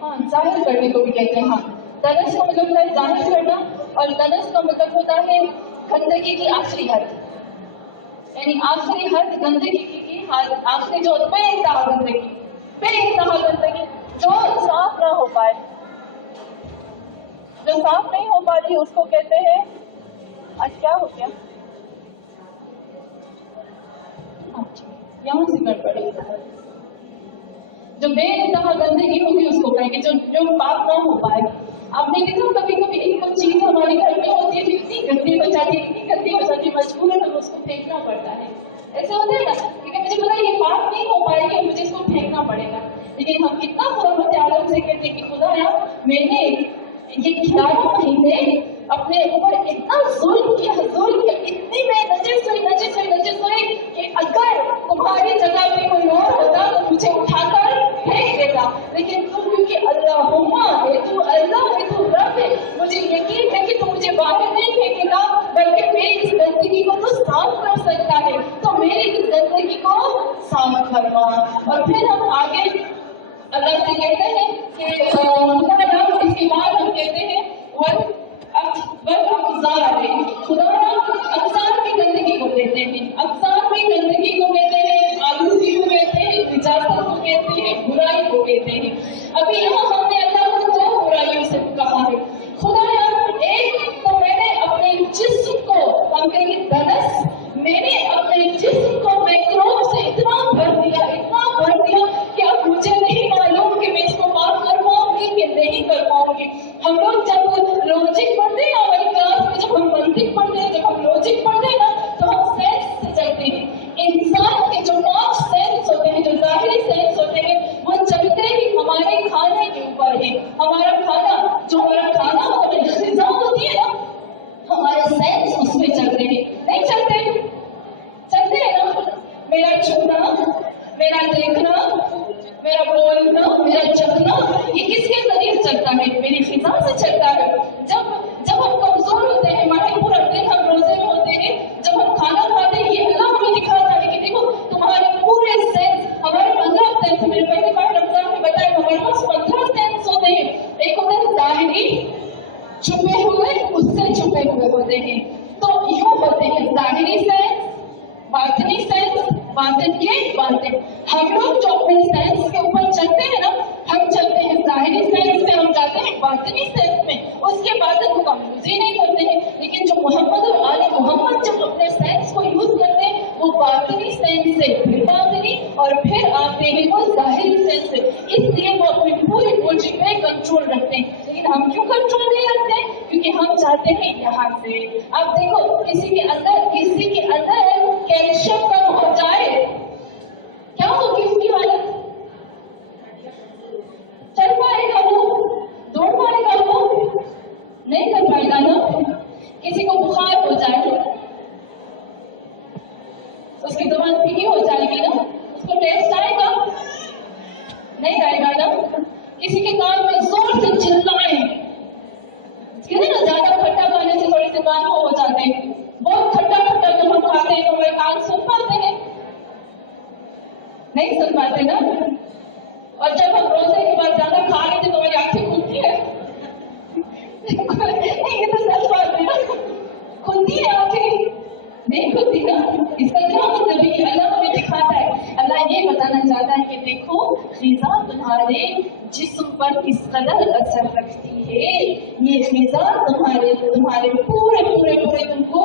हाँ जाहिर करने को भी कहते हैं। हाँ, दनस का मतलब होता है जाहिर करना, और दनस का मतलब होता है गंदगी की आखिरी हद, यानी आखिरी हद गंदगी की हद, आखिरी जो बेइंतहा गंदगी जो साफ ना हो पाए, जो साफ नहीं हो पा रही उसको कहते हैं, आज क्या हो गया, यहाँ से गड़बड़ी, जो बेइंतहा गंदगी होगी उसको कहेंगे, जो पाक ना हो पाए। आपने देखा कभी कभी एक चीज हमारे घर में होती है जो इतनी गंदी हो जाती है, मजबूरन हमें उसको फेंकना पड़ता है। ऐसे होता है ना, क्योंकि मुझे पता है ये पाक नहीं हो पाएगी, मुझे इसको फेंकना पड़ेगा, लेकिन हम कितना खुदा आलम से कहते हैं कि खुदाया मैंने ये 11 महीने अपने ऊपर इतना जुल्म किया, इतनी मैं नजिस हुई कि अगर तुम्हारी जगह पे कोई और होता तो मुझे उठाकर फेंक देता, लेकिन तुम क्योंकि अल्लाहुम्मा है, तू अल्लाह है, तू रब है, मुझे यकीन है कि तू मुझे बाहर नहीं देता, बल्कि मेरी इस गंदगी को तो साफ कर सकता है, तो मेरी इस गंदगी को साफ करवा। और फिर हम आगे अल्लाह से कहते हैं कि इसके बाद हम कहते हैं खुदा अक्सार की गंदगी को कहते हैं, अक्सार की गंदगी को कहते हैं, आलूगी को कहते हैं, निजात को कहते हैं, बुराई को कहते हैं। अभी यहाँ हमने अल्लाह को दो बुराइयों से कहा है। खुदाया एक तो मैंने अपने जिस्म को, हम कहेंगे दनस, मैंने अपने जिस्म को मैक्रोब से इतना भर दिया कि अब मुझे नहीं मालूम कि मैं इसको माफ कर पाऊंगी कि नहीं कर पाऊंगी। हम लोग जब लॉजिक पढ़ते हैं हमारी क्लास में, जब हम मंतिक पढ़ते हैं, जब हम लॉजिक पढ़ते हैं ना, तो हम सेंस से चलते हैं। इंसान के जो 5 सेंस होते हैं, जो जाहिरी सेंस होते हैं, वो चलते ही हमारे खाने के ऊपर है। हमारा खाना जो हमारा खाना हमारी ग़िज़ा होती है ना, हमारे सेंस उसमें चलते हैं, नहीं चलते हैं ना। मेरा छूना, मेरा देखना, मेरा बोलना, मेरा चखना, ये किसके जरिए चलता है? मेरी ग़िज़ा से चलता है। जब हम कमजोर होते हैं, हमारा पूरा दिन हम रोजे में होते हैं, जब हम खाना खाते हैं, ये अल्लाह हमें दिखाता है कि देखो तुम्हारे पूरे सेंस, हमारे 15 सेंस, मेरे पहले बार रमजान में बताया हमारे पास 15 सेंस होते हैं। एक होता है ज़ाहिरी, छुपे हुए, उससे छुपे हुए होते हैं। तो यूं होते हैं ज़ाहिरी सेंस, बातिनी सेंस, बातिन के बातिन। हम लोग जो अपने सेंस के ऊपर चलते हैं ना, हम चलते हैं ज़ाहिरी सेंस से, हम जाते हैं बातिनी सेंस में, उसके बाद को हम यूज ही नहीं करते हैं। लेकिन जो मोहम्मद और आले मोहम्मद जब अपने सेंस को यूज करते हैं, वो बातिनी सेंस से फिर बातिनी और फिर आते हैं वो ज़ाहिरी सेंस से। इसलिए वो अपनी पूरी बॉडी पे कंट्रोल रखते हैं। लेकिन हम क्यों कंट्रोल नहीं रखते? क्योंकि हम चाहते हैं यहाँ से। अब देखो किसी के अंदर कैल्शियम कम हो जाए, क्या होगी उसकी हालत? चल पाएगा वो? दौड़ पाएगा वो? नहीं कर पाएगा ना। किसी को बुखार हो जाए, उसकी जुबान फीकी हो जाएगी ना, उसको टेस्ट आएगा? नहीं आएगा ना। किसी के कान में जोर से चिल्लाएं, ना ज्यादा खट्टा खाने से थोड़ी सी कान हो जाते हैं, बहुत खट्टा जब हम खाते हैं तो हमारे कान सुन पाते हैं? नहीं सुन पाते ना। और जब हम रोजे के बाद ज्यादा खा लेते तो हमारी आंखें खुलती है। ये तो सच बात है ना, खुलती है आंखें? नहीं खुलती ना। इसका क्या मतलब है? अल्लाह हमें दिखाता है, अल्लाह ये बताना चाहता है कि देखो ग़िज़ा तुम्हारे जिस्म पर किस कदर असर रखती है। ये ग़िज़ा तुम्हारे पूरे तुमको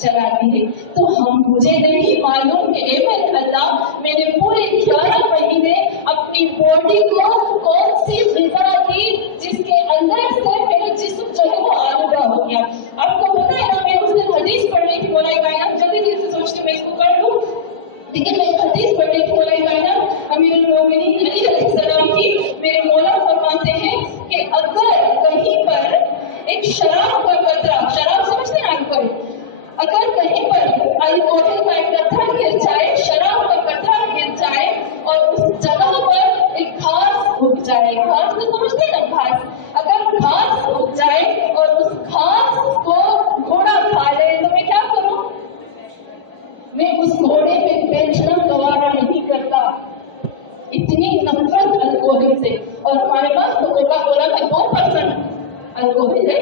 चलाती है। तो मुझे नहीं मालूम कि अल्लाह मैंने पूरे 11 महीने अपनी बॉडी को कौन सी ग़िज़ा दी जिसके अंदर से मेरा जिस्म जो है वो आलूदा हो गया। आपको पता है ना, मैं उस दिन हदीस पढ़ रही थी, मौला कायनात, जल्दी से सोचती मैं इसको कर लूं, लेकिन मैं हदीस पढ़ रही थी मौला कायनात अमीरुल मोमिनीन अली अलैहिस्सलाम की। मेरे मौला फरमाते हैं कि अगर कहीं पर एक शराब का कतरा, शराब समझते हैं अल्कोहल, अगर कहीं पर अल्कोहल का एक कतरा गिर जाए, शराब का कतरा गिर जाए और उस जगह पर एक घास उग जाए, घास तो समझते हैं ना, घास, अगर घास उग जाए और उस घास को घोड़ा खा ले तो मैं क्या करूं? मैं उस घोड़े पे बैठना गवारा नहीं करता। इतनी नफरत अल्कोहल से। और हमारे पास तो कोका कोला में 2% अल्कोहल है।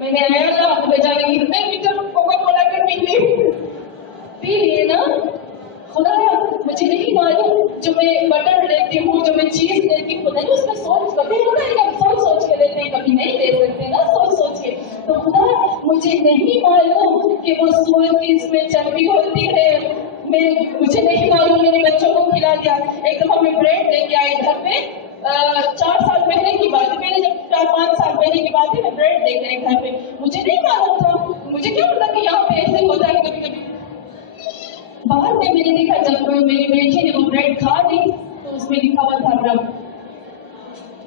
मैंने आया बेचारे कितने लीटर कोका कोला के पी लिए ना। खुदाया मुझे नहीं मालूम, जो मैं बटर लेती हूँ, जो मैं चीज लेती हूँ, नहीं उसमें सोच कभी होता है, कभी सोच के लेते हैं, कभी नहीं ले सकते ना सोच के। तो खुदा मुझे नहीं मालूम कि वो सूअर की इसमें चर्बी होती है, मुझे नहीं मालूम, मैंने बच्चों को खिला दिया। एक दफा मैं ब्रेड लेके आई घर पे, 4 साल पहले की बात है, मैंने जब 4-5 साल पहले की बात है, मैं ब्रेड लेके आई घर पे, मुझे नहीं मालूम था, मुझे क्या पता कि यहाँ पे ऐसे होता है कभी कभी। बाहर से मैंने देखा, जब मेरी बेटी ने वो ब्रेड खा ली तो उसमें लिखा हुआ था रब,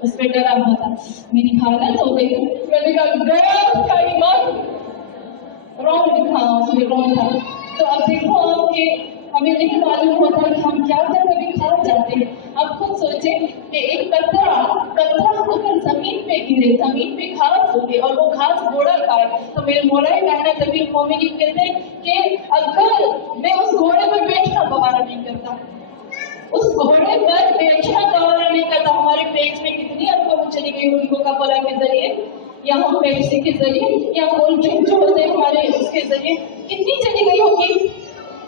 उस पर डरा हुआ था। मेरी हालत हो गई, मैंने कहा रॉन्ग लिखा, उसमें रॉन्ग था। तो अब देखो आपके हमें नहीं मालूम होता कि हम क्या क्या कभी खा जाते हैं। अब खुद सोचे कि एक कतरा अगर जमीन पे गिरे, जमीन पे घास होगी और वो घास घोड़ा खाए تو میرے مولا کائنات امیر المومنین کہتے ہیں کہ اگر میں اس گھوڑے پر بیٹھنا گوارا نہیں کرتا، اس گھوڑے پر بیٹھنا گوارا نہیں کرتا، ہمارے پیٹ میں کتنی ارقام چلی گئی ہوگی کوکا کولا کے ذریعے یا ہم پیپسی کے ذریعے یا کولڈ ڈرنک جو ہوتے ہیں ہمارے اس کے ذریعے کتنی چلی گئی ہوگی.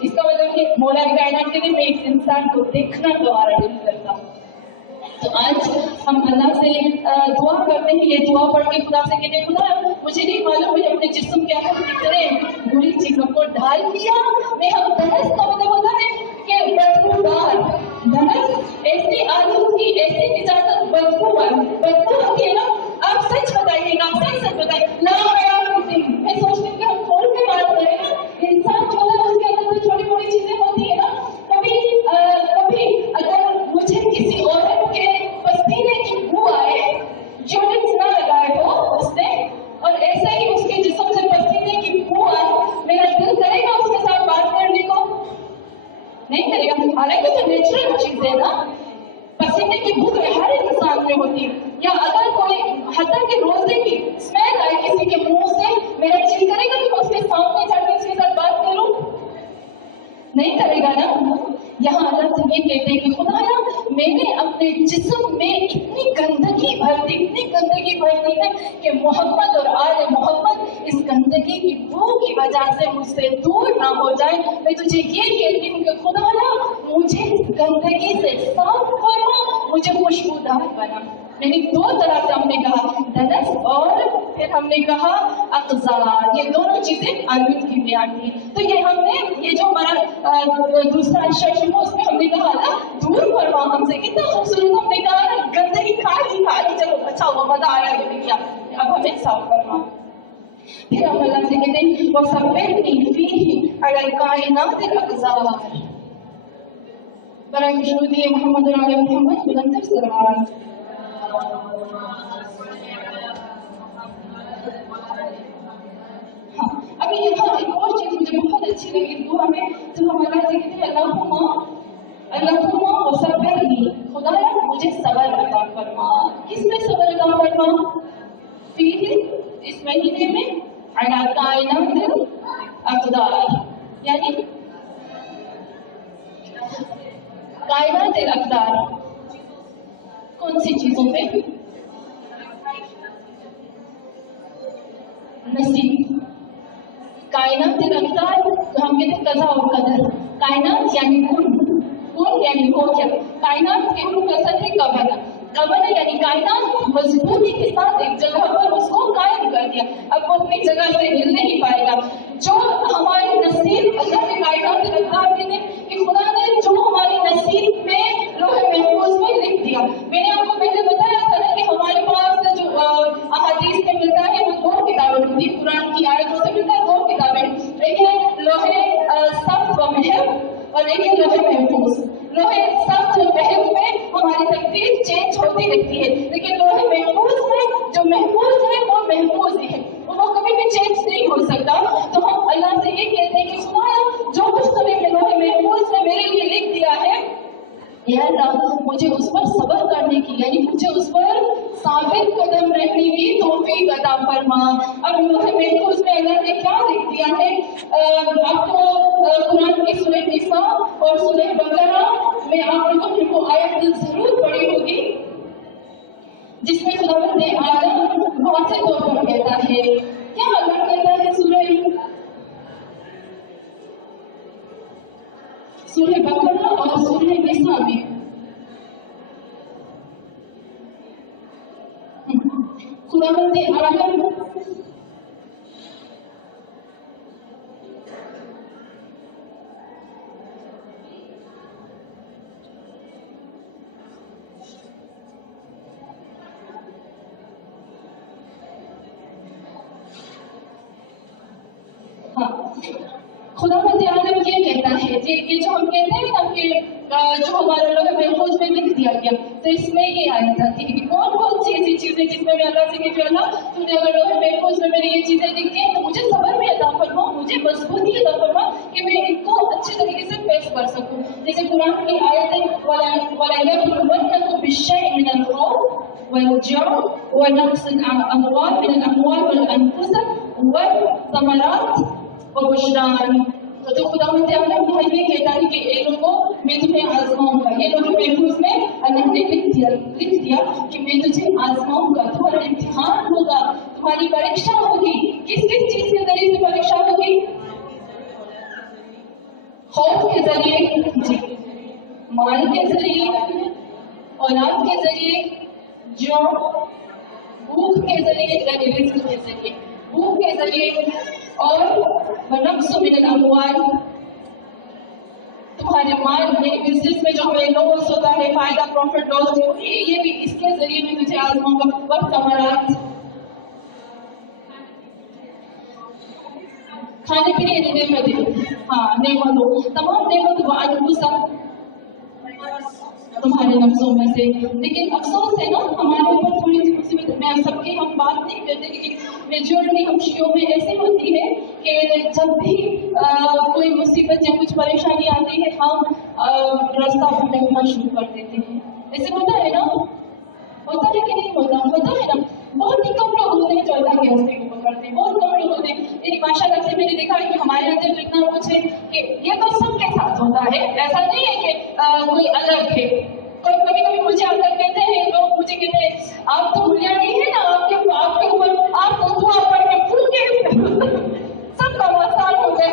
اس کا مطلب کہ مولا کائنات کے لیے میں اس انسان کو دیکھنا گوارا نہیں کرتا. تو آج ہم اللہ سے دعا کرتے ہیں، یہ دعا پڑھ کے خدا سے کہتے ہیں خدا مجھے نہیں معلوم ہے اپنے جسم کے اندر کتنے بری چیزوں کو ڈال دیا. میں ہم دھنس کا مطلب ہوتا ہے کہ بدبودار دھنس، ایسی آلودگی ایسی نجاست بدبو ہوتی ہے نا. آپ سچ بتائیے گا، سچ بتائیے میں سوچتی ہوں کہ ہم کھول کے بات کریں نا، انسان جو ہے اس کے اندر چھوٹی موٹی چیزیں ہوتی ہے نا. کبھی اگر مجھے کسی عورت کے پسینے کی بو آئے، ڈیوڈرنٹ نہ لگائے ہو اس نے، اور ایسے ہی اس کے جسم سے پسینے کی بو آئے، میرا دل کرے گا اس کے ساتھ بات کرنے کو؟ نہیں کرے گا. حالانکہ تو نیچرل چیز ہے نا، پسینے کی بو ہر انسان میں ہوتی ہے. یا اگر کوئی حتیٰ کہ روزے کی اسمیل آئے کسی کے منہ سے، میرا جی کرے گا کہ میں اس کے سامنے جا کے اس کے ساتھ بات کروں؟ نہیں کرے گا نا. یہاں اللہ سے یہ کہتے ہیں کہ خدایا میں نے اپنے جسم میں اتنی گندگی بھر دی ہے کہ محمد اور آل محمد اس گندگی کی بو کی وجہ سے مجھ سے دور نہ ہو جائے. میں تجھے یہ کہتی ہوں کہ خدایا مجھے اس گندگی سے صاف فرما، مجھے خوشبودار بنا. یعنی دو طرح سے ہم نے کہا، دنس اور پھر ہم نے کہا اقذار، یہ دونوں چیزیں آلودگی میں آتی ہیں. تو یہ ہم نے یہ جو ہمارا دوسرا سیشن ہو اس میں ہم نے کہا نا دور فرما ہم سے، کتنا خوبصورت ہم نے کہا نا گندگی کھائی چلو اچھا ہوا مزہ آیا یہ کیا، اب ہمیں صاف فرما. پھر ہم اللہ سے کہتے ہیں وَثَبِّتْنِي فِيهِ عَلَى الْكَائِنَاتِ الْأَقْذَارِ. برائے خوشنودی محمد اور آل محمد بلند سلوات. ہاں ابھی یہاں ایک اور چیز مجھے بہت اچھی لگی دعا میں، جب ہم اللہ سے کہتے ہیں اللہم وصبرنی، خدایا مجھے صبر عطا فرما. کس میں صبر عطا فرما؟ فیہ، اس مہینے میں، علی کائنات الاقدار، یعنی کائنات الاقدار کون سی چیزوں پہ؟ نصیب. کائنات الاقدار تو ہم کہتے ہیں قضا اور قدر. کائنات یعنی کن یعنی ہو کیا. کائنات کے اردو کا اثر ہے قبر. قبر یعنی کائنات مضبوطی کے ساتھ ایک جگہ پر اس کو قائم کر دیا، اب وہ اپنی جگہ سے ہل نہیں پائے گا. جو ہماری نصیب اللہ کے کائنات الاقدار کہتے ہیں کہ خدا نے جو ہماری نصیب میں لوح محفوظ میں لکھ دیا. میں نے آپ کو پہلے بتایا تھا نا کہ ہمارے پاس جو احادیث میں ملتا ہے وہ دو کتابیں ملتی ہیں، قرآن کی آیتوں سے ملتا ہے دو کتابیں، ایک ہے لوح صف و محف اور ایک ہے لوح محفوظ. لوح صف و محف میں ہماری تقدیر چینج ہوتی رہتی ہے، لیکن لوح محفوظ میں جو محفوظ ہے وہ محفوظ ہی ہے، وہ کبھی بھی چینج نہیں ہو سکتا. تو ہم اللہ سے یہ کہتے ہیں کہ خدایا جو کچھ تم نے لوح محفوظ میں میرے لیے لکھ دیا ہے، یا اللہ مجھے اس پر صبر کرنے کی، یعنی مجھے اس پر ثابت قدم رہنے کی توفیق عطا فرما. اب لوح محفوظ میں اللہ نے کیا لکھ دیا ہے؟ آپ کو قرآن کی سورہ نساء اور سورہ بقرہ میں آپ لوگوں نے وہ آیت ضرور پڑھی ہوگی جس میں خداوند عالم واضح طور پر کہتا ہے، کیا اللہ کہتا ہے سورہ بقرہ اور سورہ نساء میں؟ خداوند عالم خداوند عالم یہ کہتا ہے کہ جو ہم کہتے ہیں نا کہ جو ہمارے لوگ محفوظ میں لکھ دیا گیا، تو اس میں یہ آیت آتی ہے کہ کون سی ایسی چیزیں جس میں اللہ سے کہ اللہ تم نے اگر لوگ محفوظ میں میری یہ چیزیں لکھ دی تو مجھے صبر بھی عطا فرما، مجھے مضبوطی عطا فرما کہ میں ان کو اچھے طریقے سے پیش کر سکوں. جیسے قرآن کی آیت ہے وَلَيَبْلُوَنَّكُم بِالشَّيْءِ مِنَ الْخَوْفِ وَالْجُوعِ وَنَقْصٍ مِنَ الْأَمْوَالِ وَالْأَنفُسِ समरात और बुशरान। तो खुदावंद अल्लाह ये कहता है कि ए लोगों मैं तुम्हें आजमाऊंगा। ये लोगों महफूज में अल्लाह ने लिख दिया कि मैं तुझे आजमाऊंगा, तुम्हारा इम्तिहान होगा, तुम्हारी परीक्षा होगी। किस किस चीज के जरिए से परीक्षा होगी? खौफ के जरिए, जी, माल के जरिए, औलाद के जरिए, जो भूख के जरिए, यानी रिस्क के जरिए, भूख के जरिए, और नफ्स मिनल अमवाल, तुम्हारे माल में, बिजनेस में जो हमें लॉस होता है, फायदा प्रॉफिट लॉस, ये भी इसके जरिए मैं तुझे आजमाऊंगा। वक्त अमरात, खाने पीने की नेमतें, हाँ नेमतों, तमाम नेमत वाजुसा तुम्हारे नफ्सों में से। लेकिन अफसोस है ना, हमारे ऊपर थोड़ी सी मुसीबत, मैं सबकी हम बात नहीं करते, लेकिन मेजोरिटी हम शियों में ऐसी होती है कि जब भी कोई मुसीबत या कुछ परेशानी आती है, हम रास्ता भटकना शुरू कर देते हैं। ऐसे होता है ना, होता है कि नहीं होता? होता है ना। बहुत ही कम लोग होते हैं जो अल्लाह के रास्ते को पकड़ते हैं, बहुत कम लोग होते हैं। लेकिन माशाअल्लाह से मैंने देखा है कि हमारे अंदर जो इतना कुछ है कि ये तो सबके साथ होता है, ऐसा नहीं है कि कोई अलग है। कभी कभी मुझे आकर कहते हैं लोग, मुझे कहते हैं आप तो बुनियादी है ना, आपके ऊपर आप तो दुआ पढ़ के फूके सबका आसान हो जाए।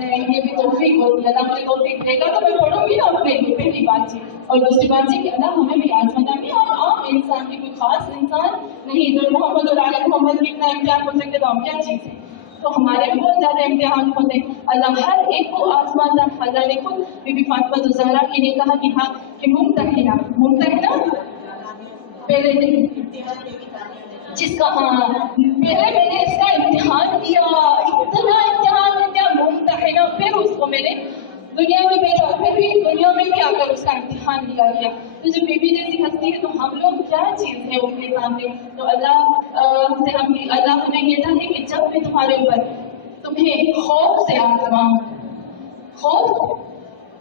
नहीं, ये भी तौफीक होती है, अल्लाह मुझे तौफीक देगा तो मैं पढ़ूंगी ना अपने लिए, पहली बात जी। और दूसरी बात जी कि अल्लाह हमें भी आजमाता है, हम आम इंसान की कोई खास इंसान नहीं, जो मोहम्मद और आले मोहम्मद की इतना इम्तिहान हो सकते तो हम क्या चीज़ है। तो हमारे बहुत ज्यादा इम्तिहान होते हैं, अल्लाह हर एक को आजमाता। अल्लाह ने खुद बीबी फातिमा ज़हरा के लिए कहा कि हाँ कि मुमतहिना पहले जिसका, हाँ पहले मैंने इसका इम्तिहान दिया, इतना इम्तिहान दिया, मुमतहिना, फिर उसको मैंने दुनिया में भेजा, फिर भी दुनिया में भी आकर उसका इम्तिहान लिया गया। तो जब बीबी जैसी हस्ती है तो हम लोग क्या चीज़ है उनके सामने। तो अल्लाह से अल्लाह हमें कहता है कि जब मैं तुम्हारे ऊपर तुम्हें खौफ से आजमाऊं, खौफ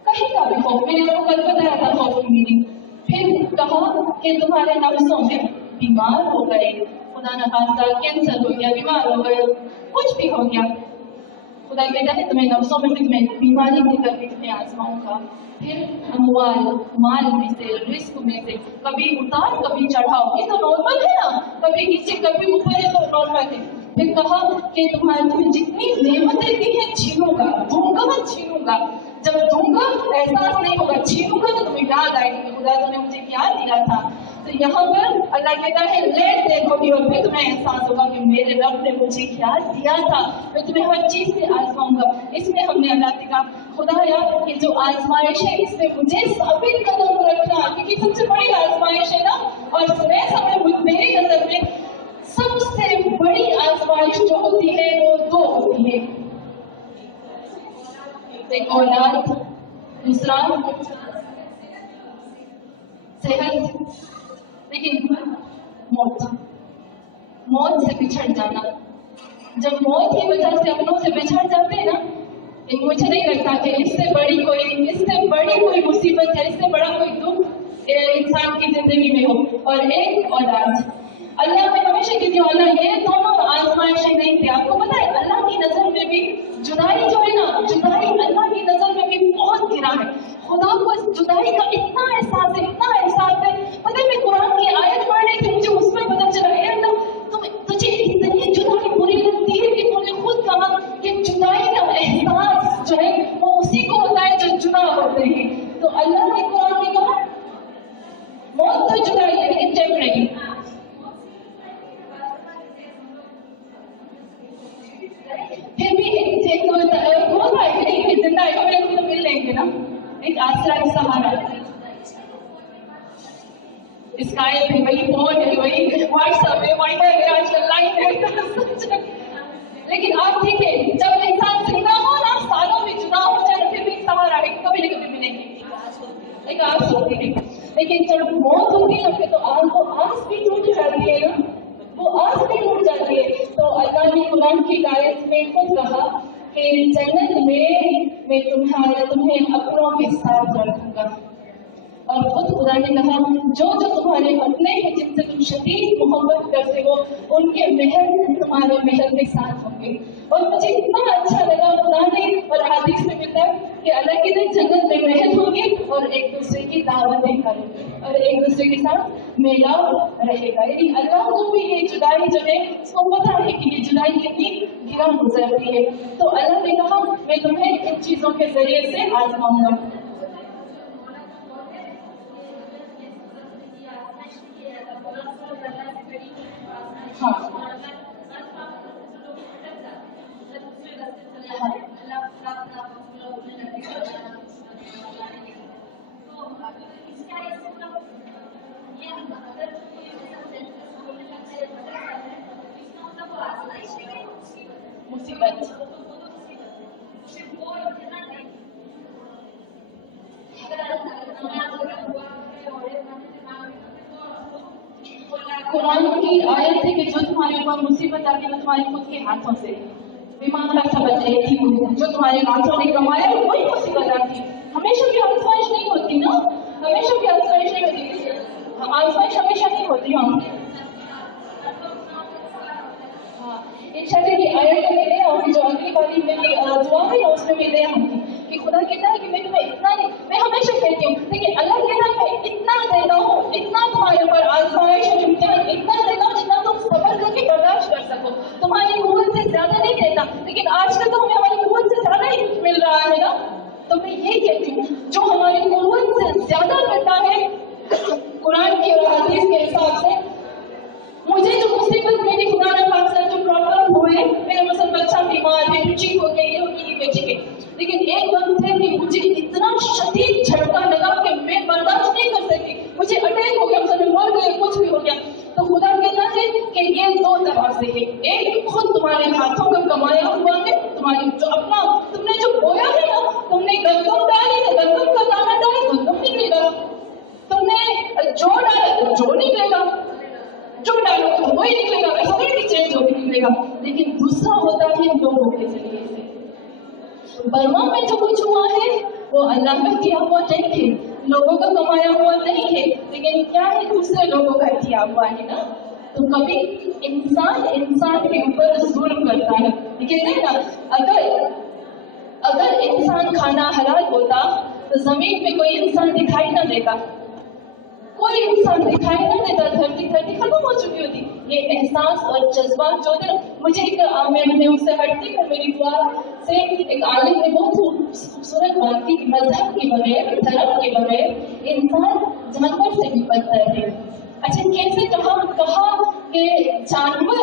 कहीं का भी खौफ, मैंने आपको कल बताया था खौफ की मीनिंग। फिर कहा कि तुम्हारे नफ्सों में बीमार हो गए, खुदा न खास्ता कैंसर हो गया, बीमार हो गए, कुछ भी हो गया, खुदा कहता है तुम्हें नफ्सों में फिर मैं बीमारी देकर भी तुम्हें आजमाऊंगा। फिर अमवाल, माल में से, रिस्क में से, कभी उतार कभी चढ़ाओ, ये तो नॉर्मल है ना, कभी नीचे कभी ऊपर है तो नॉर्मल है। फिर कहा कि तुम्हें जितनी नेमतें दी हैं छीनूंगा, दूंगा छीनूंगा। जब दूंगा एहसास नहीं होगा, छीनूंगा तो तुम्हें याद आएगी कि खुदा तुमने मुझे क्या दिया था। तो यहाँ पर अल्लाह कहता है लेट देखोगी और फिर तुम्हें एहसास होगा कि मेरे रब ने मुझे क्या दिया था, मैं तुम्हें हर चीज से आजमाऊंगा। इसमें हमने अल्लाह से कहा खुदाया कि जो आजमाइश है इसमें मुझे साबित कदम रखना, क्योंकि सबसे बड़ी आजमाइश है ना। और मेरी नजर में सबसे बड़ी आजमाइश जो होती है वो दो होती है, एक औलाद, दूसरा सेहत, लेकिन मौत से बिछड़ जाना। जब मौत की वजह से अपनों से बिछड़ जाते हैं ना, मुझे नहीं लगता कि इससे बड़ी कोई मुसीबत है, इससे बड़ा कोई दुख इंसान की जिंदगी में हो। और एक औलाद, अल्लाह ने हमेशा की थी औलाद, ये दोनों आजमाइशें नहीं थी। आपको पता है अल्लाह की नजर में भी जुदाई जो है ना, जुदाई अल्लाह की नजर में भी बहुत गिरा है। खुदा को इस जुदाई का इतना एहसास है, इतना एहसास है। पता है मैं कुरान की आयत पढ़ रही थी, मुझे उसमें पता चला यार तुझे इतनी जुदाई बुरी लगती है कि तूने खुद कहा कि जुदाई का एहसास जो है वो उसी को होता है जो जुदा होते हैं। तो अल्लाह ने कुरान में कहा मौत तो जुदाई है लेकिन टेम्परेरी। फिर भी एक होता है कि जिंदा है तो मिल लेंगे ना, एक आसरा, एक सहारा। स्काइप है, वही फोन है, वही व्हाट्सएप है, वाईफाई है, आजकल लाइट है। लेकिन आप देखिए जब इंसान जिंदा हो ना, सालों में जुदा हो जाए, फिर भी एक सहारा है, कभी न कभी मिलेंगे, एक आस होती है। लेकिन जब मौत होती है तो आस भी टूट जाती है ना, वो आस भी टूट जाती है। तो अल्लाह ने कुरान की आयत में खुद कहा कि जन्नत में मैं तुम्हें अपनों के साथ रखूंगा। اور خود خدا نے کہا جو تمہارے اپنے ہیں جن سے تم شدید محبت کرتے ہو ان کے محل تمہارے محل کے ساتھ ہوں گے. اور مجھے اتنا اچھا لگا خدا نے اور حدیث میں ملتا ہے کہ اللہ کے دن جنت میں محل ہوں گے اور ایک دوسرے کی دعوتیں کریں گے اور ایک دوسرے کے ساتھ میلاپ رہے گا. یعنی اللہ کو بھی یہ جدائی جو ہے اس کو پتا ہے کہ یہ جدائی کتنی گرم گزرتی ہے. تو اللہ نے کہا میں تمہیں ان چیزوں کے ذریعے سے آزماؤں گا. ہاں مصیبت قرآن کی آیت ہے کہ جو تمہارے اوپر مصیبت آتی ہے تمہارے خود کے ہاتھوں سے بیمار کا سبب رہتی ہوں جو تمہارے ہاتھوں نے کمایا وہی مصیبت آتی ہے. ہمیشہ کی آزمائش نہیں ہوتی نا, ہمیشہ کی آزمائش نہیں ہوتی, آزمائش ہمیشہ نہیں ہوتی. ہاں انشاءاللہ کی آیت میں لے آؤں گی جو اگلی باری میری دعا ہے اس میں بھی لے آؤں گی کہ خدا کہتا ہے کہ میں تمہیں اتنا نہیں, میں ہمیشہ کہتی ہوں لیکن اللہ کہتا ہے میں اتنا دیتا ہوں, اتنا تمہارے اوپر آزمائش اور امتحان اتنا دیتا ہوں جتنا تم صبر کر کے برداشت کر سکو. تمہاری قوت سے زیادہ نہیں دیتا, لیکن آج کل تو ہمیں ہماری قوت سے زیادہ ہی مل رہا ہے نا. تو میں یہ کہتی ہوں جو ہماری قوت سے زیادہ ملتا ہے قرآن کی اور حدیث کے حساب سے, مجھے جو مصیبت میری خدا نے پاک سے جو پرابلم ہوئے, میرا مثلا بچہ بیمار ہے, ٹھیک ہو گئی ہے, ان کی بیٹی کے, لیکن ایک وقت ہے کہ مجھے اتنا شدید جھٹکا لگا کہ میں برداشت نہیں کر سکتی, مجھے اٹیک ہو گیا, مثلا مر گئے, کچھ بھی ہو گیا. تو خدا کہتا ہے کہ یہ دو طرح سے ہے, ایک خود تمہارے ہاتھوں کا کمایا ہوا ہے, تمہاری جو اپنا تم نے جو بویا ہے نا, تم نے گندم ڈالی ہے, گندم کا دانا ڈالا گندم نکلے گا, تم نے جو ڈالا جو نکلے گا, جو ڈالو تو وہی نکلے گا, ویسا نہیں چینج ہو کے نکلے گا. لیکن دوسرا ہوتا ہے لوگوں کے ذریعے سے. برما میں جو کچھ ہوا ہے وہ اللہ کا کیا ہوا نہیں ہے, لوگوں کا کمایا ہوا نہیں ہے, لیکن کیا ہے دوسرے لوگوں کا کیا ہوا ہے نا. تو کبھی انسان کے اوپر ظلم کرتا ہے. کہتے ہیں نا اگر انسان کھانا حلال ہوتا تو زمین پہ کوئی انسان دکھائی نہ دیتا, کوئی انسان دکھائی نہ دیتا, دھرتی ختم ہو چکی ہوتی. یہ احساس اور جذبات جو تھے مجھے میں اس سے ہٹتی ہوں, میری دعا سے ایک عالم نے بہت خوبصورت بات کی کہ مذہب کے بغیر, دھرم کے بغیر انسان جانور سے بھی بدتر ہے. اچھا کیسے کہا کہ جانور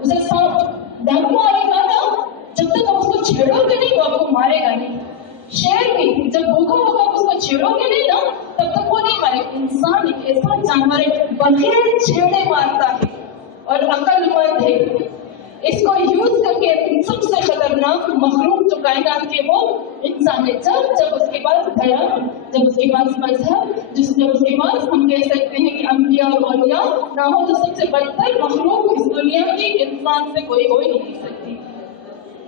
اسے سانپ ڈنگ مارے گا نا, جب تک آپ اس کو چھیڑو گے نہیں تو آپ کو مارے گا نہیں. شیر بھی جب بھوکا ہوگا اس کو چھیڑو گے نہیں نا تب تک وہ نہیں مارے. انسان ایک ایسا جانور ہے بغیر چھیڑے مارتا ہے اور عقل مند ہے. اس کو یوز کر کے سب سے خطرناک مخلوق جو کائنات کے وہ انسان ہے. جب اس کے پاس دھرم, جب اس کے پاس مذہب, جب اس کے پاس ہم کہہ سکتے ہیں کہ انبیاء اور اولیاء نہ ہو تو سب سے بدتر مخلوق اس دنیا کی انسان سے کوئی ہو ہی نہیں سکتی.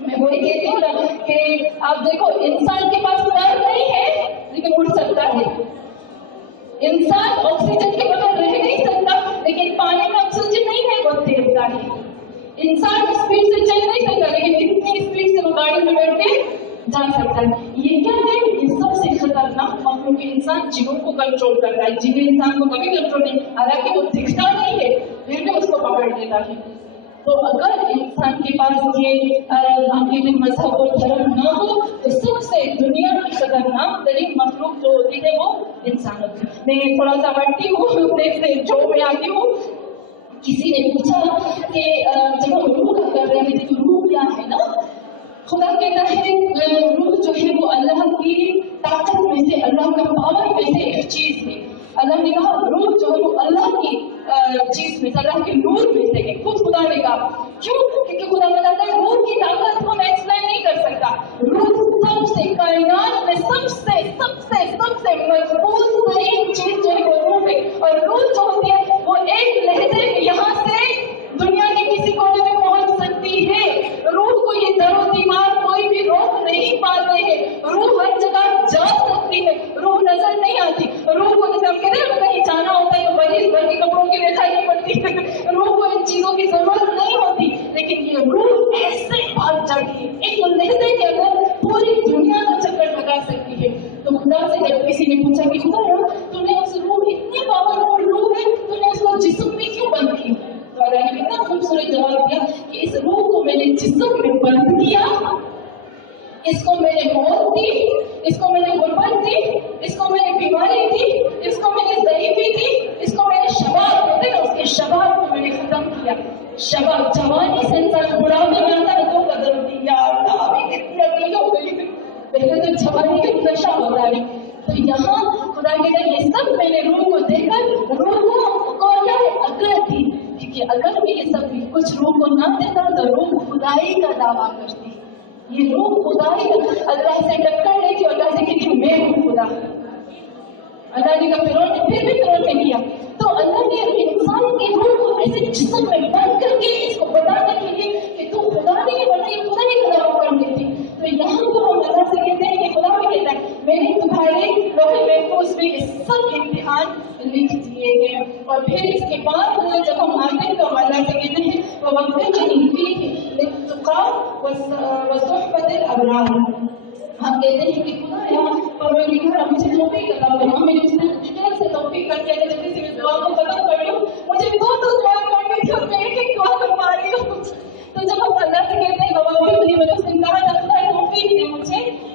میں وہی کہتی ہوں نا کہ آپ دیکھو انسان کے پاس پیر نہیں ہے لیکن اڑ سکتا ہے. انسان آکسیجن کے بغیر رہ نہیں سکتا, لیکن پانی میں آکسیجن نہیں ہے وہ تیرتا ہے. انسان اسپیڈ سے چل نہیں سکتا, لیکن کتنی اسپیڈ سے وہ گاڑی میں بیٹھ کے جا سکتا ہے. یہ کیا ہے, یہ سب سے خطرناک مخلوق انسان جنوں کو کنٹرول کرتا ہے. جن انسان کو کبھی کنٹرول نہیں, حالانکہ وہ دکھتا نہیں ہے پھر بھی اس کو پکڑ لیتا ہے. تو اگر انسان کے پاس یہ عقیدے, مذہب اور دھرم نہ ہو تو سب سے دنیا کی خطرناک ترین مخلوق جو ہوتی ہے وہ انسان ہوتی ہے. میں تھوڑا سا بڑھتی ہوں, سے جو میں آتی ہوں. کسی نے پوچھا کہ جب ہم روح کا کر رہے تھے تو روح کیا ہے نا, خدا کہتا ہے روح جو ہے وہ اللہ کی طاقت میں سے, اللہ کا پاور میں سے ایک چیز ہے. اللہ نے کہا روح جو ہے وہ اللہ کی چیز میں, اللہ کے نور میں سے ہے. خود خدا نے کہا کیوں, کیونکہ خدا بتاتا ہے روح کی طاقت کو میں ایکسپلین نہیں کر سکتا. روح سب سے کائنات میں سب سے مضبوط ترین چیز جو ہے وہ روح ہے. اور روح جو ہوتی ہے وہ ایک لہجے میں یہاں سے دنیا کے کسی کونے میں پہنچ سکتی ہے. روح کو یہ در و دیوار کوئی بھی روک نہیں پاتے ہیں. روح ہر جگہ جا سکتی ہے. روح نظر نہیں रूह ऐसे भाग जाती है, एक लहजे के अंदर पूरी दुनिया का चक्कर लगा सकती है। तो खुदा से जब किसी ने पूछा कि खुदा तूने उस रूह, इतनी पावरफुल रूह है, तूने उसको जिस्म में क्यों बंद किया? तो अल्लाह ने कितना खूबसूरत जवाब दिया कि इस रूह को मैंने जिस्म में बंद किया, इसको मैंने मौत दी, इसको मैंने गुर्बत दी, इसको मैंने बीमारी दी, इसको मैंने ज़ईफ़ी दी, इसको मैंने शबाब कहते हैं, उसके शबाब को मैंने खत्म किया। शबाब जवानी से इंसान बुढ़ापे में आता है तो कदर होती है, यार अभी कितनी अकेली हो गई, पहले तो जवानी का नशा होता है। तो यहाँ खुदा कहता है ये सब मैंने रूह को देकर, रूह को क्या है अकल दी, क्योंकि अगर मैं ये सब कुछ रूह को ना देता तो रूह खुदाई का दावा करती। ये रूह खुदाई अल्लाह से टक्कर लेके अल्लाह से कहती मैं हूँ खुदा। अल्लाह ने कहा फिर भी फिरौन ने किया। तो अल्लाह ने इंसान की रूह को ऐसे जिस्म में बंद करके इसको बताने के लिए कि तू खुदा नहीं बना, ये खुदा ही खुदा कर देती। तो यहाँ तो हम अल्लाह से कहते हैं कि खुदा भी कहता है मैंने तुम्हारे लोहे महफूज में ये सब इम्तिहान लिख दिए हैं। और फिर इसके बाद जब हम आते हैं तो हम अल्लाह से कहते हैं वो वक्त हम कहते हैं कि खुदा यहाँ परवरदिगार मुझे तौफीक अता करो, हमें उसने डिटेल से तौफीक करके जल्दी से मैं दुआ को खत्म कर लूं। मुझे दो दुआ करनी थी और मैं एक दुआ कर पा रही हूँ। तो जब हम अल्लाह से कहते हैं बाबा मुझे उसने कहा जाता है तौफीक दे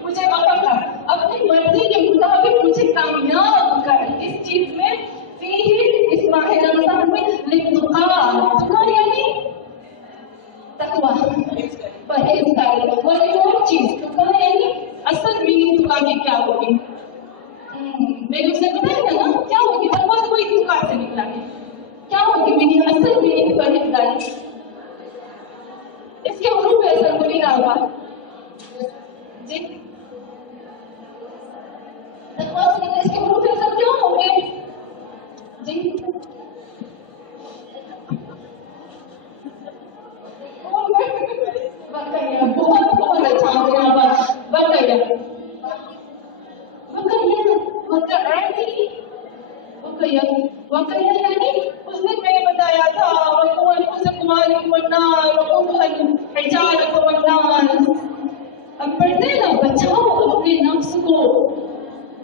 मुझे बाबा का अपनी मर्जी के मुताबिक मुझे कामयाब कर इस चीज में, फिर इस माह रमजान में लिखा यानी तकवा परहेजगारी। और एक और चीज तुका यानी असल मीनिंग तुका की क्या होगी, मैंने उसे बताया था ना क्या होगी, तकवा कोई तुका से निकला है, क्या होगी मीनिंग, असल मीनिंग परहेजगारी। इसके उर्दू पे असर बोली ना होगा जी, तकवा से निकला इसके उर्दू पे असर क्यों होंगे जी? बहुत अच्छा यानी उसने मैंने बताया था अब पढ़ते हैं ना बचाओ अपने नफ्स को,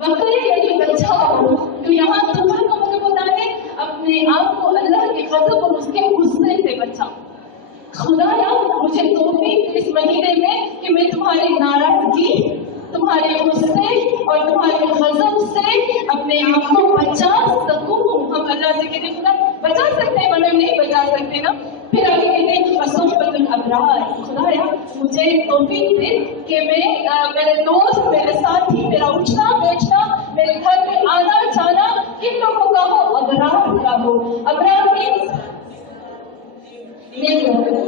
यानी बचाओ। तो यहाँ तुम्हारा का मतलब होता है अपने आप को अल्लाह के गज़ब और उसके गुस्से से बचाओ। खुदाया मुझे तौफीक इस महीने में कि मैं तुम्हारी नाराजगी, तुम्हारे गुस्से और तुम्हारे गज़ब से अपने आप को बचा सकूं। हम अल्लाह से कहते खुदा बचा सकते हैं वरना नहीं बचा सकते ना। फिर आगे कहते हैं असोहबतुल अबरार, खुदाया मुझे तौफीक दे कि मैं मेरे दोस्त, मेरे साथी, मेरा उठना बैठना, मेरे घर में आना जाना किन लोगों का हो, अबरार का हो। अबरार मीन्स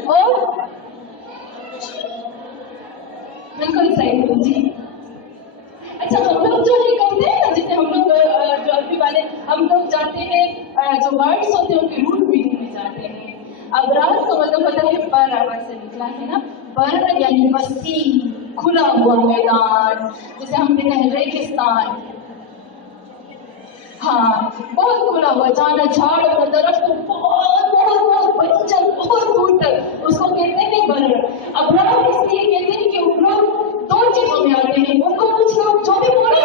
और बिल्कुल सही जी। अच्छा हम लोग जो ये करते हैं ना, जैसे हम लोग जो अरबी वाले हम लोग जाते हैं जो वर्ड्स होते हैं उनके रूट मीनिंग में जाते हैं। अबरार का मतलब होता है बर, आवाज से निकला है ना, बर यानी वसी खुला हुआ मैदान, जैसे हम कहते हैं रेगिस्तान, हाँ बहुत खुला हुआ, जाना झाड़ और दरख्त बहुत बंजर बहुत दूर तक, उसको कहते हैं बर। अबरार इसलिए कहते हैं कि उन लोग दो चीजों में आते हैं, उनको कुछ लोग जो भी बोले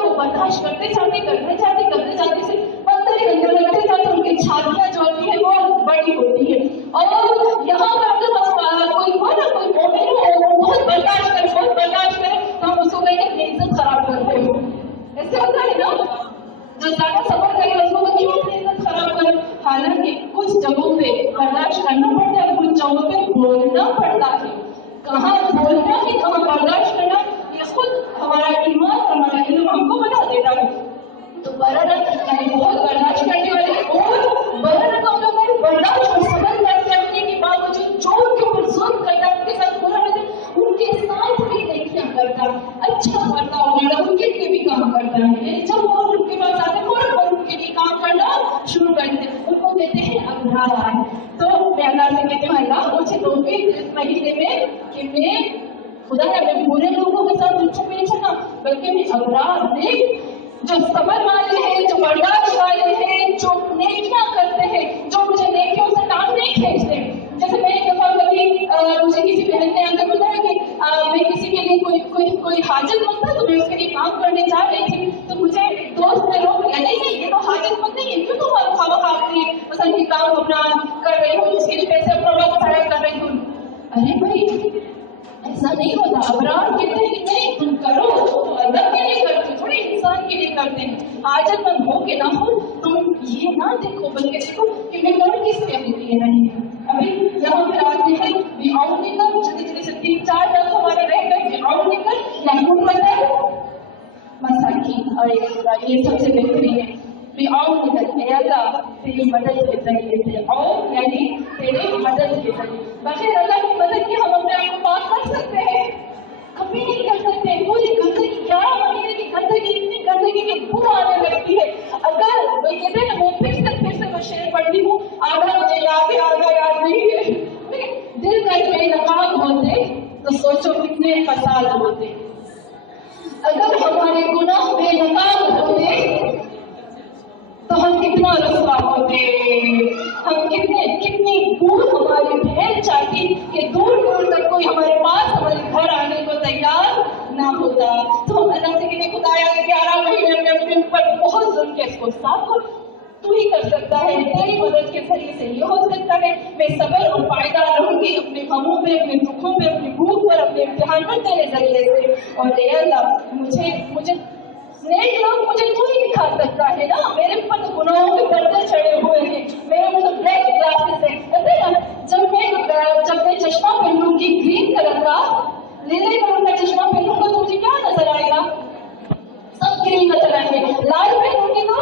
वो बर्दाश्त करते जाते से पत्थर के अंदर लगते जाते, उनकी छातियां जो होती है वो बड़ी होती है। और यहाँ पर अगर कोई हो ना, कोई मोमिन हो बहुत बर्दाश्त करे तो हम उसको कहेंगे अपनी इज्जत खराब करते हो, ऐसे होता है ना, जो ज्यादा सफर करेगा उसको क्यों अपनी इज्जत खराब कर। हालांकि कुछ जगहों पे बर्दाश्त करना पड़ता है, कुछ जगहों पे बोलना पड़ता है। कहाँ बोलना है कहाँ बर्दाश्त करना ये खुद हमारा ईमान, हमारा इल्म हमको बता देता है। तो बहुत बर्दाश्त करने वाले और बर्दाश्त और सबर करने के बावजूद चोर के ऊपर जुल्म करता, उनके साथ बुरा करता, उनके साथ भी नेकियां करता, अच्छा करता होगा, उनके लिए भी काम करता है। जब वो उनके पास आते हैं उनके लिए काम करना शुरू करते हैं, उनको कहते हैं अबरार। तो मैं अल्लाह से कहती हूँ अल्लाह मुझे तौफीक इस महीने में कि मैं खुदा मैं बुरे लोगों के साथ बैठूं ना, बल्कि मैं अबरार देख जो सबर वाले हैं, जो बर्दाश्त वाले हैं, जो नेकियां करते हैं, जो मुझे नेकियों से काम नहीं खींचते। जैसे मैं एक दफा कभी कभी मुझे किसी बहन ने आकर बताया कि मैं किसी के लिए कोई हाजत मंद था, तो मैं उसके लिए काम करने जा रही थी, तो मुझे दोस्त ने रोक लिया, नहीं ये तो हाजत मंद नहीं है, क्यों तुम खावा अपनी पसंद के काम अपना कर रही हो, उसके लिए पैसे अपना वक्त ज़ाया कर रही हो। अरे भाई ऐसा नहीं होता। अबरार कहते हैं कि नहीं, तुम करो तो अल्लाह के लिए करते, थोड़ी इंसान के लिए करते हैं। हाजतमंद हो के ना हो, तुम ये ना देखो, बल्कि देखो कि मैं कर किसके लिए रही हूँ। अभी यहाँ पे आते हैं निकल, जल्दी जल्दी से 3-4 लफ्ज़ हमारे रह गए, निकल या कुल मसाकिन, और ये सबसे बेहतरीन है अल्लाह तेरी मदद के जरिए से, और यानी तेरे मदद के जरिए। बगैर अल्लाह की मदद के हम अपने आप को पाक कर सकते हैं? कभी नहीं कर सकते। पूरी गंदगी, 11 महीने की गंदगी, इतनी गंदगी की बू आने लगती है। अगर वो कहते हैं मैं फिर से वो शेर पढ़ती हूँ, आधा मुझे याद है, आधा याद नहीं है। दिल का बेनकाब होते तो सोचो कितने फसाद होते। अगर हमारे गुनाह बेनकाब होते तो हम कितना रुसवा होते, हम कितनी दूर हमारी बहन चाहती कि दूर दूर तक कोई हमारे पास हमारे घर आने को तैयार ना होता। तो हम अल्लाह से कहते खुदाया 11 महीने में अपने ऊपर बहुत जुल्म किया, इसको साफ कर, तू ही कर सकता है, तेरी मदद के जरिए से ये हो सकता है। मैं सब्र और पायदार रहूंगी अपने गमों पे, अपने दुखों पे, अपनी भूख पर, अपने इम्तिहान पर तेरे जरिए से। और अल्लाह मुझे नेक लोग मुझे तू ही दिखा सकता है ना। मेरे ऊपर तो गुनाहों के पर्दे चढ़े हुए हैं, मेरे ऊपर तो ब्लैक ग्लासेस है। जब मैं चश्मा पहनूंगी ग्रीन कलर का, नीले कलर का चश्मा पहनूंगा तो मुझे क्या नजर आएगा? सब ग्रीन नजर आएंगे। लाल पहनूंगी तो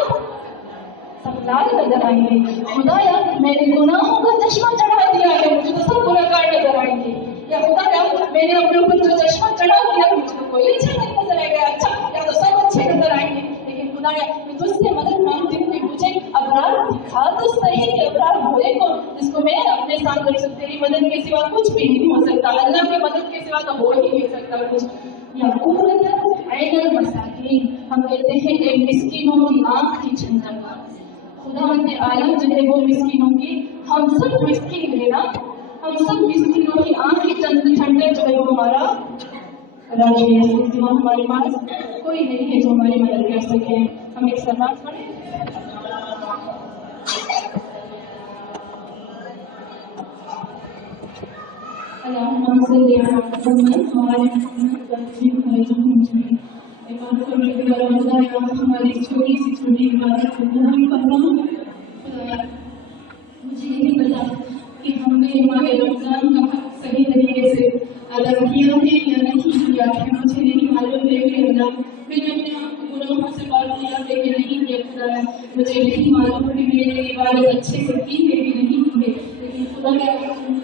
सब लाल नजर आएंगे। खुदाया मैंने गुनाहों का चश्मा चढ़ा दिया है, मुझे तो सब गुनहगार नजर आएंगे। या खुदाया मैंने अपने ऊपर जो चश्मा चढ़ा दिया मुझे तो कोई अच्छा नहीं नजर आएगा, अच्छा या तो सब अच्छे नजर आएंगे। लेकिन खुदाया मैं तुझसे मदद मांगती हूँ कि मुझे अबरार दिखा तो सही कि अबरार हुए कौन, जिसको मैं अपने साथ कर सकती। तेरी मदद के सिवा कुछ भी नहीं हो सकता, अल्लाह की मदद के सिवा तो हो ही नहीं सकता कुछ। या मसाकीन, हम कहते हैं एक मिस्कीनों की आंख की झंझक। खुदावंद आलम जो है वो मिस्कीनों की, हम सब मिस्कीन है ना, हम सब मिस्कीनों की आंख की ठंडक जो है वो हमारा रब है। इसके सिवा हमारे पास कोई नहीं है जो हमारी मदद कर सके। हम एक सलात पढ़ें। हमारी छोटी सी इबादत को मुझे नहीं पता कि हमने माह रमजान का हक सही तरीके से अदा किया है या नहीं किया है, मुझे नहीं मालूम है कि अल्लाह मैंने अपने आप को गुनाहों से पाक किया है कि नहीं किया। खुदाया मुझे नहीं मालूम कि मैंने इबादत अच्छे से की है कि नहीं की है, लेकिन खुदाया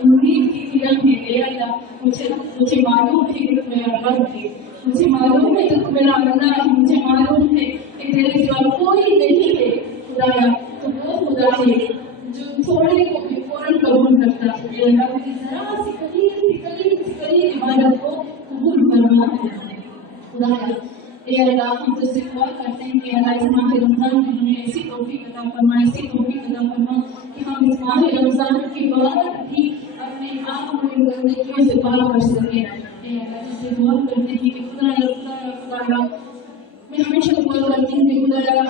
उम्मीद की किरण है अल्लाह, मुझे मालूम है कि मेरा रब है, मुझे मालूम है कि मेरा अल्लाह है, मुझे मालूम है कि तेरे सिवा कोई नहीं है। खुदाया तो वो खुदा है जो थोड़े को भी फौरन कबूल करता है। अल्लाह की जरा सी कलील इबादत को कबूल करना है। खुदाया ए अल्लाह हम तुझसे दुआ करते हैं कि अल्लाह इस माह रमजान में हमें ऐसी तौफीक अता फरमा, ऐसी तौफीक अता फरमा कि हम इस माह रमजान के बाद भी अपने आप को इन गंदगियों से पाक कर सकें। ए अल्लाह तुझसे दुआ करते हैं कि खुदाया मैं हमेशा दुआ करती हूँ कि खुदाया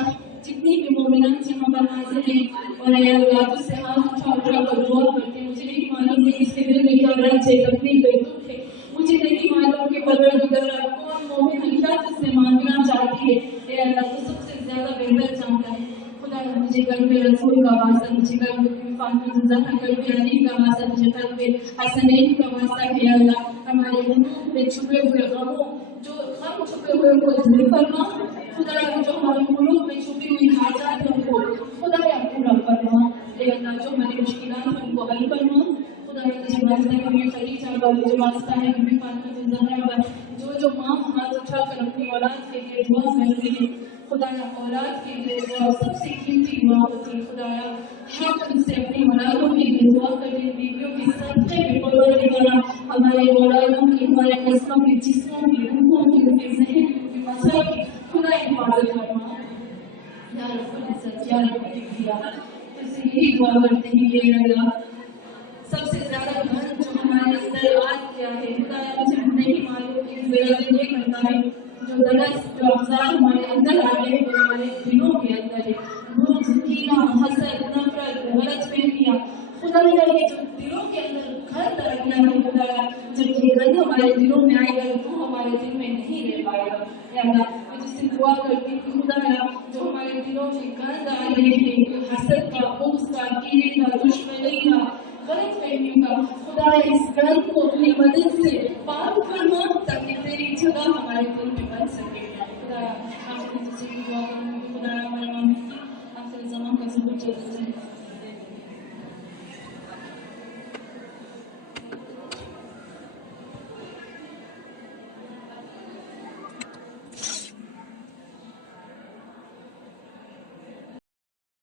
जितनी भी मोमिनात यहाँ पर हाजिर हैं और अल्लाह तुझसे हाथ उठा कर दुआ करते हैं। मुझे नहीं मालूम कि इसके दिल में क्या रंज है, तकलीफ है, दुख है, मुझे नहीं मालूम कि परवरदिगार कौन मोमिन क्या तुझसे मांगना चाहती है। ए अल्लाह तू सबसे ज्यादा बेहतर जानता है। खुदा मुझे कल पे रसूल का वास्ता, मुझे कल पे फातिमा ज़हरा, कल पे अली का वास्ता, मुझे कल पे हसनैन का वास्ता है अल्लाह। हमारे गुनूह में छुपे हुए गमों, जो गम छुपे हुए को दूर फरमा। खुदा जो हमारे कुलूब में छुपी हुई हाजात है उनको खुदा पूरा फरमा। अल्लाह जो हमारी मुश्किलात है उनको हल फरमा। खुदा तुझे वास्ता है हमें खलीजा पर, मुझे वास्ता है हमें फातिमा ज़हरा पर, जो माँ हाथ उठाकर अपनी औलाद के लिए दुआ करती है। खुदाया औलाद के लिए दुआ सबसे कीमती दुआ होती है। खुदाया हम तुझसे अपनी औलादों के लिए दुआ करते, बीवियों के सदक़े में परवरदिगार हमारे औलादों की, हमारे नस्लों की, जिस्मों की, रूहों की, उनके ज़हन की, मसला की खुदा हिफाजत फरमा। या रब्बुल इज़्ज़त, या रब्बुल इज़्ज़त, तुझसे यही दुआ करते हैं कि अल्लाह सबसे ज्यादा धन जो हमारे ہمارے اندر آج کیا ہے خدایا مجھے نہیں معلوم، لیکن میرا دل یہ کرتا ہے جو غلط جو افزار ہمارے اندر آ رہے ہیں وہ ہمارے دلوں کے اندر ہے، بغض، کینہ، حسد، نفرت، غلط فہمیاں، خدایا یہ جو دلوں کے اندر گند رکھنا ہے خدایا، جب یہ گند ہمارے دلوں میں آئے گا تو ہمارے دل میں نہیں رہ پائے گا۔ یا اللہ میں جس سے دعا کرتی ہوں خدایا جو ہمارے دلوں میں گند آ رہے ہیں، حسد کا، بغض کا، کینے کا، دشمنی کا، غلط فہمیوں کا، خدایا اس گند کو اپنی مدد سے